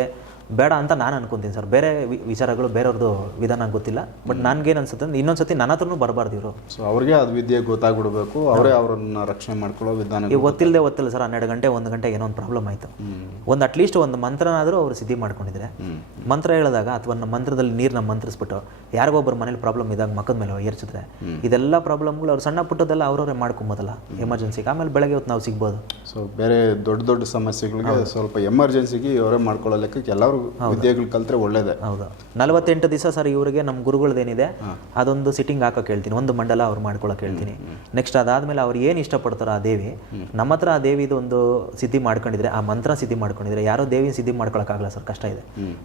S1: ಬೇಡ ಅಂತ ನಾನು ಅನ್ಕೊಂತೀನಿ ಸರ್. ಬೇರೆ ವಿಚಾರಗಳು ಬೇರೆಯವ್ರದ್ದು ವಿಧಾನ ಗೊತ್ತಿಲ್ಲ. ಬಟ್ ನನಗೇನು ಅನ್ಸುತ್ತೆ ಅಂದ್ರೆ ಇನ್ನೊಂದ್ಸತಿ ನನ್ನ ಹತ್ರನೂ ಬರಬಾರ್ದು ಇವರು.
S2: ಸೊ ಅವ್ರಿಗೆ ಅದು ವಿದ್ಯೆ ಗೊತ್ತಾಗ್ಬಿಡ್ಬೇಕು. ಅವರೇ ಅವ್ರನ್ನ ರಕ್ಷಣೆ ಮಾಡ್ಕೊಳ್ಳೋ ವಿಧಾನ
S1: ಈಗ ಗೊತ್ತಿಲ್ಲದೆ ಗೊತ್ತಿಲ್ಲ ಸರ್. ಹನ್ನೆರಡು ಗಂಟೆ ಒಂದು ಗಂಟೆ ಏನೋ ಒಂದು ಪ್ರಾಬ್ಲಮ್ ಆಯಿತು. ಒಂದು ಅಟ್ಲೀಸ್ಟ್ ಒಂದು ಮಂತ್ರನಾದರೂ ಅವರು ಸಿದ್ಧಿ ಮಾಡ್ಕೊಂಡಿದ್ರೆ. ಮಂತ್ರ ಹೇಳಿದಾಗ ಅಥವಾ ನಮ್ಮ ಮಂತ್ರದಲ್ಲಿ ನೀರನ್ನ ಮಂತ್ರಿಸ್ಬಿಟ್ಟು ಯಾರಿಗೊಬ್ಬರು ಮನೇಲಿ ಪ್ರಾಬ್ಲಮ್ ಇದಾಗ ಮಕ್ಕದ ಮೇಲೆ ಏರ್ಸಿದ್ರೆ ಇದೆಲ್ಲ ಪ್ರಾಬ್ಲಮ್ಗಳು ಅವ್ರು ಸಣ್ಣ ಪುಟ್ಟದೆಲ್ಲ ಅವ್ರವ್ರೇ ಮಾಡ್ಕೊಬೋದಲ್ಲ. ಎಮರ್ಜೆನ್ಸಿಗೆ ಆಮೇಲೆ ಬೆಳಗ್ಗೆ ಹೊತ್ತು ನಾವು ಸಿಗ್ಬೋದು.
S2: ಸೊ ಬೇರೆ ದೊಡ್ಡ ದೊಡ್ಡ ಸಮಸ್ಯೆಗಳಿಗೆ ಸ್ವಲ್ಪ ಎಮರ್ಜೆನ್ಸಿಗೆ ಇವರೇ ಮಾಡ್ಕೊಳ್ಳೋ ಲೆಕ್ಕಕ್ಕೆ ಎಲ್ಲರೂ ವಿದ್ಯೆಗಳು ಕಲ್ತ್ರೆ ಒಳ್ಳೇದೇ.
S1: ಹೌದು. ನಲವತ್ತೆಂಟು ದಿವಸ ಸರ್ ಇವರಿಗೆ ನಮ್ಮ ಗುರುಗಳದ್ದೇನಿದೆ ಅದೊಂದು ಸಿಟ್ಟಿಂಗ್ ಹಾಕೋಕೆ ಹೇಳ್ತೀನಿ ಒಂದು ಮಂಡಲ ಅವ್ರು ಮಾಡ್ಕೊಳಕ್ಕೆ ಹೇಳ್ತೀನಿ ನೆಕ್ಸ್ಟ್ ಅದಾದ್ಮೇಲೆ ಅವ್ರು ಏನು ಇಷ್ಟಪಡ್ತಾರೋ ಆ ದೇವಿ ನಮ್ಮ ಹತ್ರ ಆ ದೇವಿದು ಒಂದು ಸಿದ್ಧಿ ಮಾಡ್ಕೊಂಡಿದ್ರೆ ಆ ಮಂತ್ರ ಸಿದ್ಧಿ ಮಾಡ್ಕೊಂಡಿದ್ರೆ ಯಾರೋ ದೇವಿನ ಸಿದ್ಧಿ ಮಾಡ್ಕೊಳಕ್ಕಾಗಲ್ಲ ಸರ್ ಕಷ್ಟ ಇದೆ.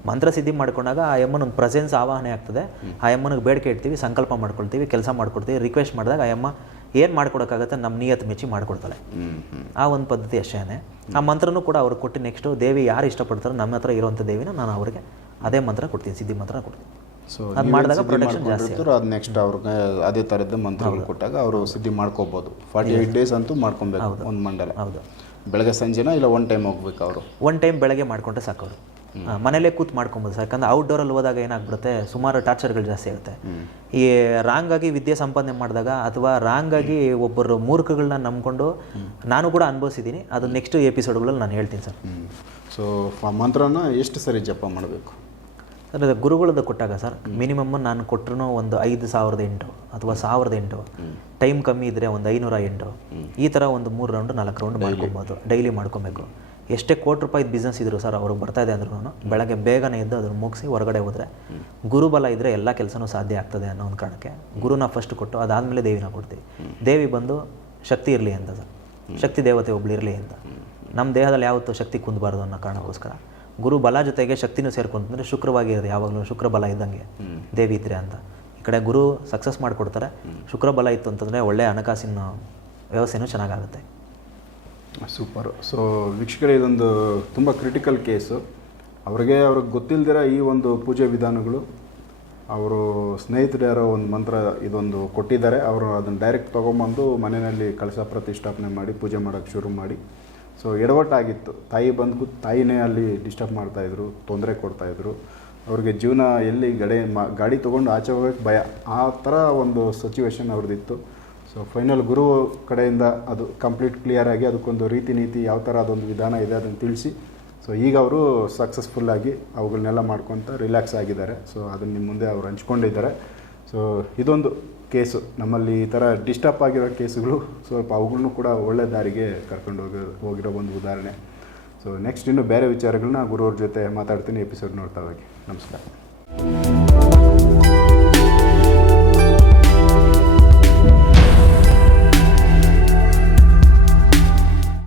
S1: ಮಂತ್ರ ಸಿದ್ಧಿ ಮಾಡ್ಕೊಂಡಾಗ ಆ ಯಮ್ಮನ ಒಂದು ಪ್ರೆಸೆನ್ಸ್ ಆವಾಹನೆ ಆಗ್ತದೆ. ಆ ಯಮ್ಮನಿಗೆ ಬೇಡಿಕೆ ಇಡ್ತೀವಿ ಸಂಕಲ್ಪ ಮಾಡ್ಕೊಳ್ತೀವಿ ಕೆಲಸ ಮಾಡ್ಕೊಡ್ತೀವಿ ರಿಕ್ವೆಸ್ಟ್ ಮಾಡಿದಾಗ ಆ ಯಮ್ಮ ಏನು ಮಾಡ್ಕೊಡೋಕ್ಕಾಗತ್ತೆ ನಮ್ಮ ನಿಯತ್ ಮೆಚ್ಚಿ ಮಾಡ್ಕೊಡ್ತಾಳೆ. ಆ ಒಂದು ಪದ್ಧತಿ ಅಷ್ಟೇ ಆ ಮಂತ್ರನೂ ಕೂಡ ಅವ್ರಿಗೆ ಕೊಟ್ಟು ನೆಕ್ಸ್ಟು ದೇವಿ ಯಾರು ಇಷ್ಟಪಡ್ತಾರೋ ನಮ್ಮ ಹತ್ರ ಇರುವಂಥ ದೇವಿನ ನಾನು ಅವ್ರಿಗೆ ಅದೇ ಮಂತ್ರ ಕೊಡ್ತೀನಿ ಸಿದ್ಧಿ ಮಂತ್ರ ಕೊಡ್ತೀನಿ.
S2: ಸೊ
S1: ಅದ್ ಮಾಡಿದಾಗ ಪ್ರೊಟೆಕ್ಷನ್ ಜಾಸ್ತಿ
S2: ಅದು ನೆಕ್ಸ್ಟ್ ಅವ್ರಿಗೆ ಅದೇ ಥರದ ಮಂತ್ರಗಳು ಕೊಟ್ಟಾಗ ಅವರು ಸಿದ್ಧಿ ಮಾಡ್ಕೋಬೋದು. ಫಾರ್ಟಿ ಏಯ್ಟ್ ಡೇಸ್ ಅಂತೂ ಮಾಡ್ಕೊಬೇಕು ಒಂದು ಮಂಡಲ
S1: ಹೌದು.
S2: ಬೆಳಗ್ಗೆ ಸಂಜೆನಾ ಇಲ್ಲ ಒನ್ ಟೈಮ್ ಹೋಗ್ಬೇಕು ಅವರು?
S1: ಒನ್ ಟೈಮ್ ಬೆಳಗ್ಗೆ ಮಾಡ್ಕೊಂಡ್ರೆ ಸಾಕು ಅವರು. ಮನೇಲೇ ಕೂತ್ ಮಾಡ್ಕೊಬೋದು ಯಾಕಂದ್ರೆ ಔಟ್ಡೋರಲ್ಲಿ ಹೋದಾಗ ಏನಾಗ್ಬಿಡುತ್ತೆ ಸುಮಾರು ಟಾರ್ಚರ್ಗಳು ಜಾಸ್ತಿ ಆಗುತ್ತೆ. ಈ ರಾಂಗ್ ಆಗಿ ವಿದ್ಯೆ ಸಂಪಾದನೆ ಮಾಡಿದಾಗ ಅಥವಾ ರಾಂಗ್ ಆಗಿ ಒಬ್ಬರು ಮೂರ್ಖಗಳನ್ನ ನಂಬ್ಕೊಂಡು ನಾನು ಕೂಡ ಅನುಭವಿಸಿದ್ದೀನಿ ಅದು ನೆಕ್ಸ್ಟ್ ಎಪಿಸೋಡ್ಗಳಲ್ಲಿ ನಾನು ಹೇಳ್ತೀನಿ ಸರ್.
S2: ಸೊ ಮಂತ್ರನ ಎಷ್ಟು ಸರಿ ಜಪ ಮಾಡಬೇಕು?
S1: ಸರ್ ಅದು ಗುರುಗಳದ್ದು ಕೊಟ್ಟಾಗ ಸರ್ ಮಿನಿಮಮ್ ನಾನು ಕೊಟ್ಟರು ಒಂದು ಐದು ಸಾವಿರದ ಎಂಟು ಅಥವಾ ಸಾವಿರದ ಎಂಟು. ಟೈಮ್ ಕಮ್ಮಿ ಇದ್ದರೆ ಒಂದು ಐನೂರ ಎಂಟು. ಈ ಥರ ಒಂದು ಮೂರು ರೌಂಡ್ ನಾಲ್ಕು ರೌಂಡ್ ಮಾಡ್ಕೊಬೋದು. ಡೈಲಿ ಮಾಡ್ಕೊಬೇಕು. ಎಷ್ಟೇ ಕೋಟಿ ರೂಪಾಯಿ ಬಿಸ್ನೆಸ್ ಇದ್ರು ಸರ್ ಅವ್ರಿಗೆ ಬರ್ತಾ ಇದೆ ಅಂದ್ರೂ ಬೆಳಗ್ಗೆ ಬೇಗನೆ ಎದ್ದು ಅದನ್ನು ಮುಗಿಸಿ ಹೊರಗಡೆ ಹೋದರೆ ಗುರುಬಲ ಇದ್ದರೆ ಎಲ್ಲ ಕೆಲಸನೂ ಸಾಧ್ಯ ಆಗ್ತದೆ ಅನ್ನೋ ಒಂದು ಕಾರಣಕ್ಕೆ ಗುರುನ ಫಸ್ಟ್ ಕೊಟ್ಟು ಅದಾದಮೇಲೆ ದೇವಿನ ಕೊಡ್ತೀವಿ. ದೇವಿ ಬಂದು ಶಕ್ತಿ ಇರಲಿ ಅಂತ ಸರ್. ಶಕ್ತಿ ದೇವತೆ ಒಬ್ಳು ಇರಲಿ ಅಂತ. ನಮ್ಮ ದೇಹದಲ್ಲಿ ಯಾವತ್ತೂ ಶಕ್ತಿ ಕುಂದಬಾರ್ದು ಅನ್ನೋ ಕಾರಣಕ್ಕೋಸ್ಕರ ಗುರು ಬಲ ಜೊತೆಗೆ ಶಕ್ತಿನೂ ಸೇರ್ಕೊಂತಂದ್ರೆ ಶುಕ್ರವಾಗಿರೋದು ಯಾವಾಗಲೂ ಶುಕ್ರ ಬಲ ಇದ್ದಂಗೆ ದೇವಿ ಇದ್ರೆ ಅಂತ. ಈ ಕಡೆ ಗುರು ಸಕ್ಸಸ್ ಮಾಡಿಕೊಡ್ತಾರೆ. ಶುಕ್ರ ಬಲ ಇತ್ತು ಅಂತಂದರೆ ಒಳ್ಳೆಯ ಹಣಕಾಸಿನ ವ್ಯವಸ್ಥೆನೂ ಚೆನ್ನಾಗಾಗುತ್ತೆ.
S2: ಸೂಪರು. ಸೊ ವೀಕ್ಷಕರೇ, ಇದೊಂದು ತುಂಬ ಕ್ರಿಟಿಕಲ್ ಕೇಸು ಅವ್ರಿಗೆ ಅವ್ರಿಗೆ ಗೊತ್ತಿಲ್ಲದಿರ ಈ ಒಂದು ಪೂಜೆ ವಿಧಾನಗಳು, ಅವರು ಸ್ನೇಹಿತರು ಯಾರೋ ಒಂದು ಮಂತ್ರ ಇದೊಂದು ಕೊಟ್ಟಿದ್ದಾರೆ. ಅವರು ಅದನ್ನು ಡೈರೆಕ್ಟ್ ತೊಗೊಂಬಂದು ಮನೆಯಲ್ಲಿ ಕಳಸ ಪ್ರತಿಷ್ಠಾಪನೆ ಮಾಡಿ, ಪೂಜೆ ಮಾಡೋಕ್ಕೆ ಶುರು ಮಾಡಿ. ಸೊ ಎಡವಟ್ಟಾಗಿತ್ತು. ತಾಯಿ ಬಂದು ತಾಯಿನೇ ಅಲ್ಲಿ ಡಿಸ್ಟರ್ಬ್ ಮಾಡ್ತಾಯಿದ್ರು ತೊಂದರೆ ಕೊಡ್ತಾಯಿದ್ರು ಅವ್ರಿಗೆ ಜೀವನ ಎಲ್ಲಿ ಗಡೆ ಮಾ, ಗಾಡಿ ತೊಗೊಂಡು ಆಚೆ ಹೋಗೋಕ್ಕೆ ಭಯ. ಆ ಥರ ಒಂದು ಸಿಚುವೇಶನ್ ಅವ್ರದ್ದಿತ್ತು ಸೊ ಫೈನಲ್ ಗುರು ಕಡೆಯಿಂದ ಅದು ಕಂಪ್ಲೀಟ್ ಕ್ಲಿಯರ್ ಆಗಿ ಅದಕ್ಕೊಂದು ರೀತಿ ನೀತಿ ಯಾವ ಥರ ಅದೊಂದು ವಿಧಾನ ಇದೆ ಅದನ್ನು ತಿಳಿಸಿ. ಸೊ ಈಗ ಅವರು ಸಕ್ಸಸ್ಫುಲ್ಲಾಗಿ ಅವುಗಳನ್ನೆಲ್ಲ ಮಾಡ್ಕೊತ ರಿಲ್ಯಾಕ್ಸ್ ಆಗಿದ್ದಾರೆ. ಸೊ ಅದನ್ನು ನಿಮ್ಮ ಮುಂದೆ ಅವರು ಹಂಚ್ಕೊಂಡಿದ್ದಾರೆ. ಸೊ ಇದೊಂದು ಕೇಸು ನಮ್ಮಲ್ಲಿ ಈ ಥರ ಡಿಸ್ಟರ್ಬ್ ಆಗಿರೋ ಕೇಸುಗಳು ಸ್ವಲ್ಪ ಅವುಗಳನ್ನು ಕೂಡ ಒಳ್ಳೆ ದಾರಿಗೆ ಕರ್ಕೊಂಡು ಹೋಗಿ, ಹೋಗಿರೋ ಒಂದು ಉದಾಹರಣೆ. ಸೊ ನೆಕ್ಸ್ಟ್ ಇನ್ನು ಬೇರೆ ವಿಚಾರಗಳನ್ನ ಗುರುವ್ರ ಜೊತೆ ಮಾತಾಡ್ತೀನಿ ಎಪಿಸೋಡ್ ನೋಡ್ತಾ ಹೋಗಿ. ನಮಸ್ಕಾರ.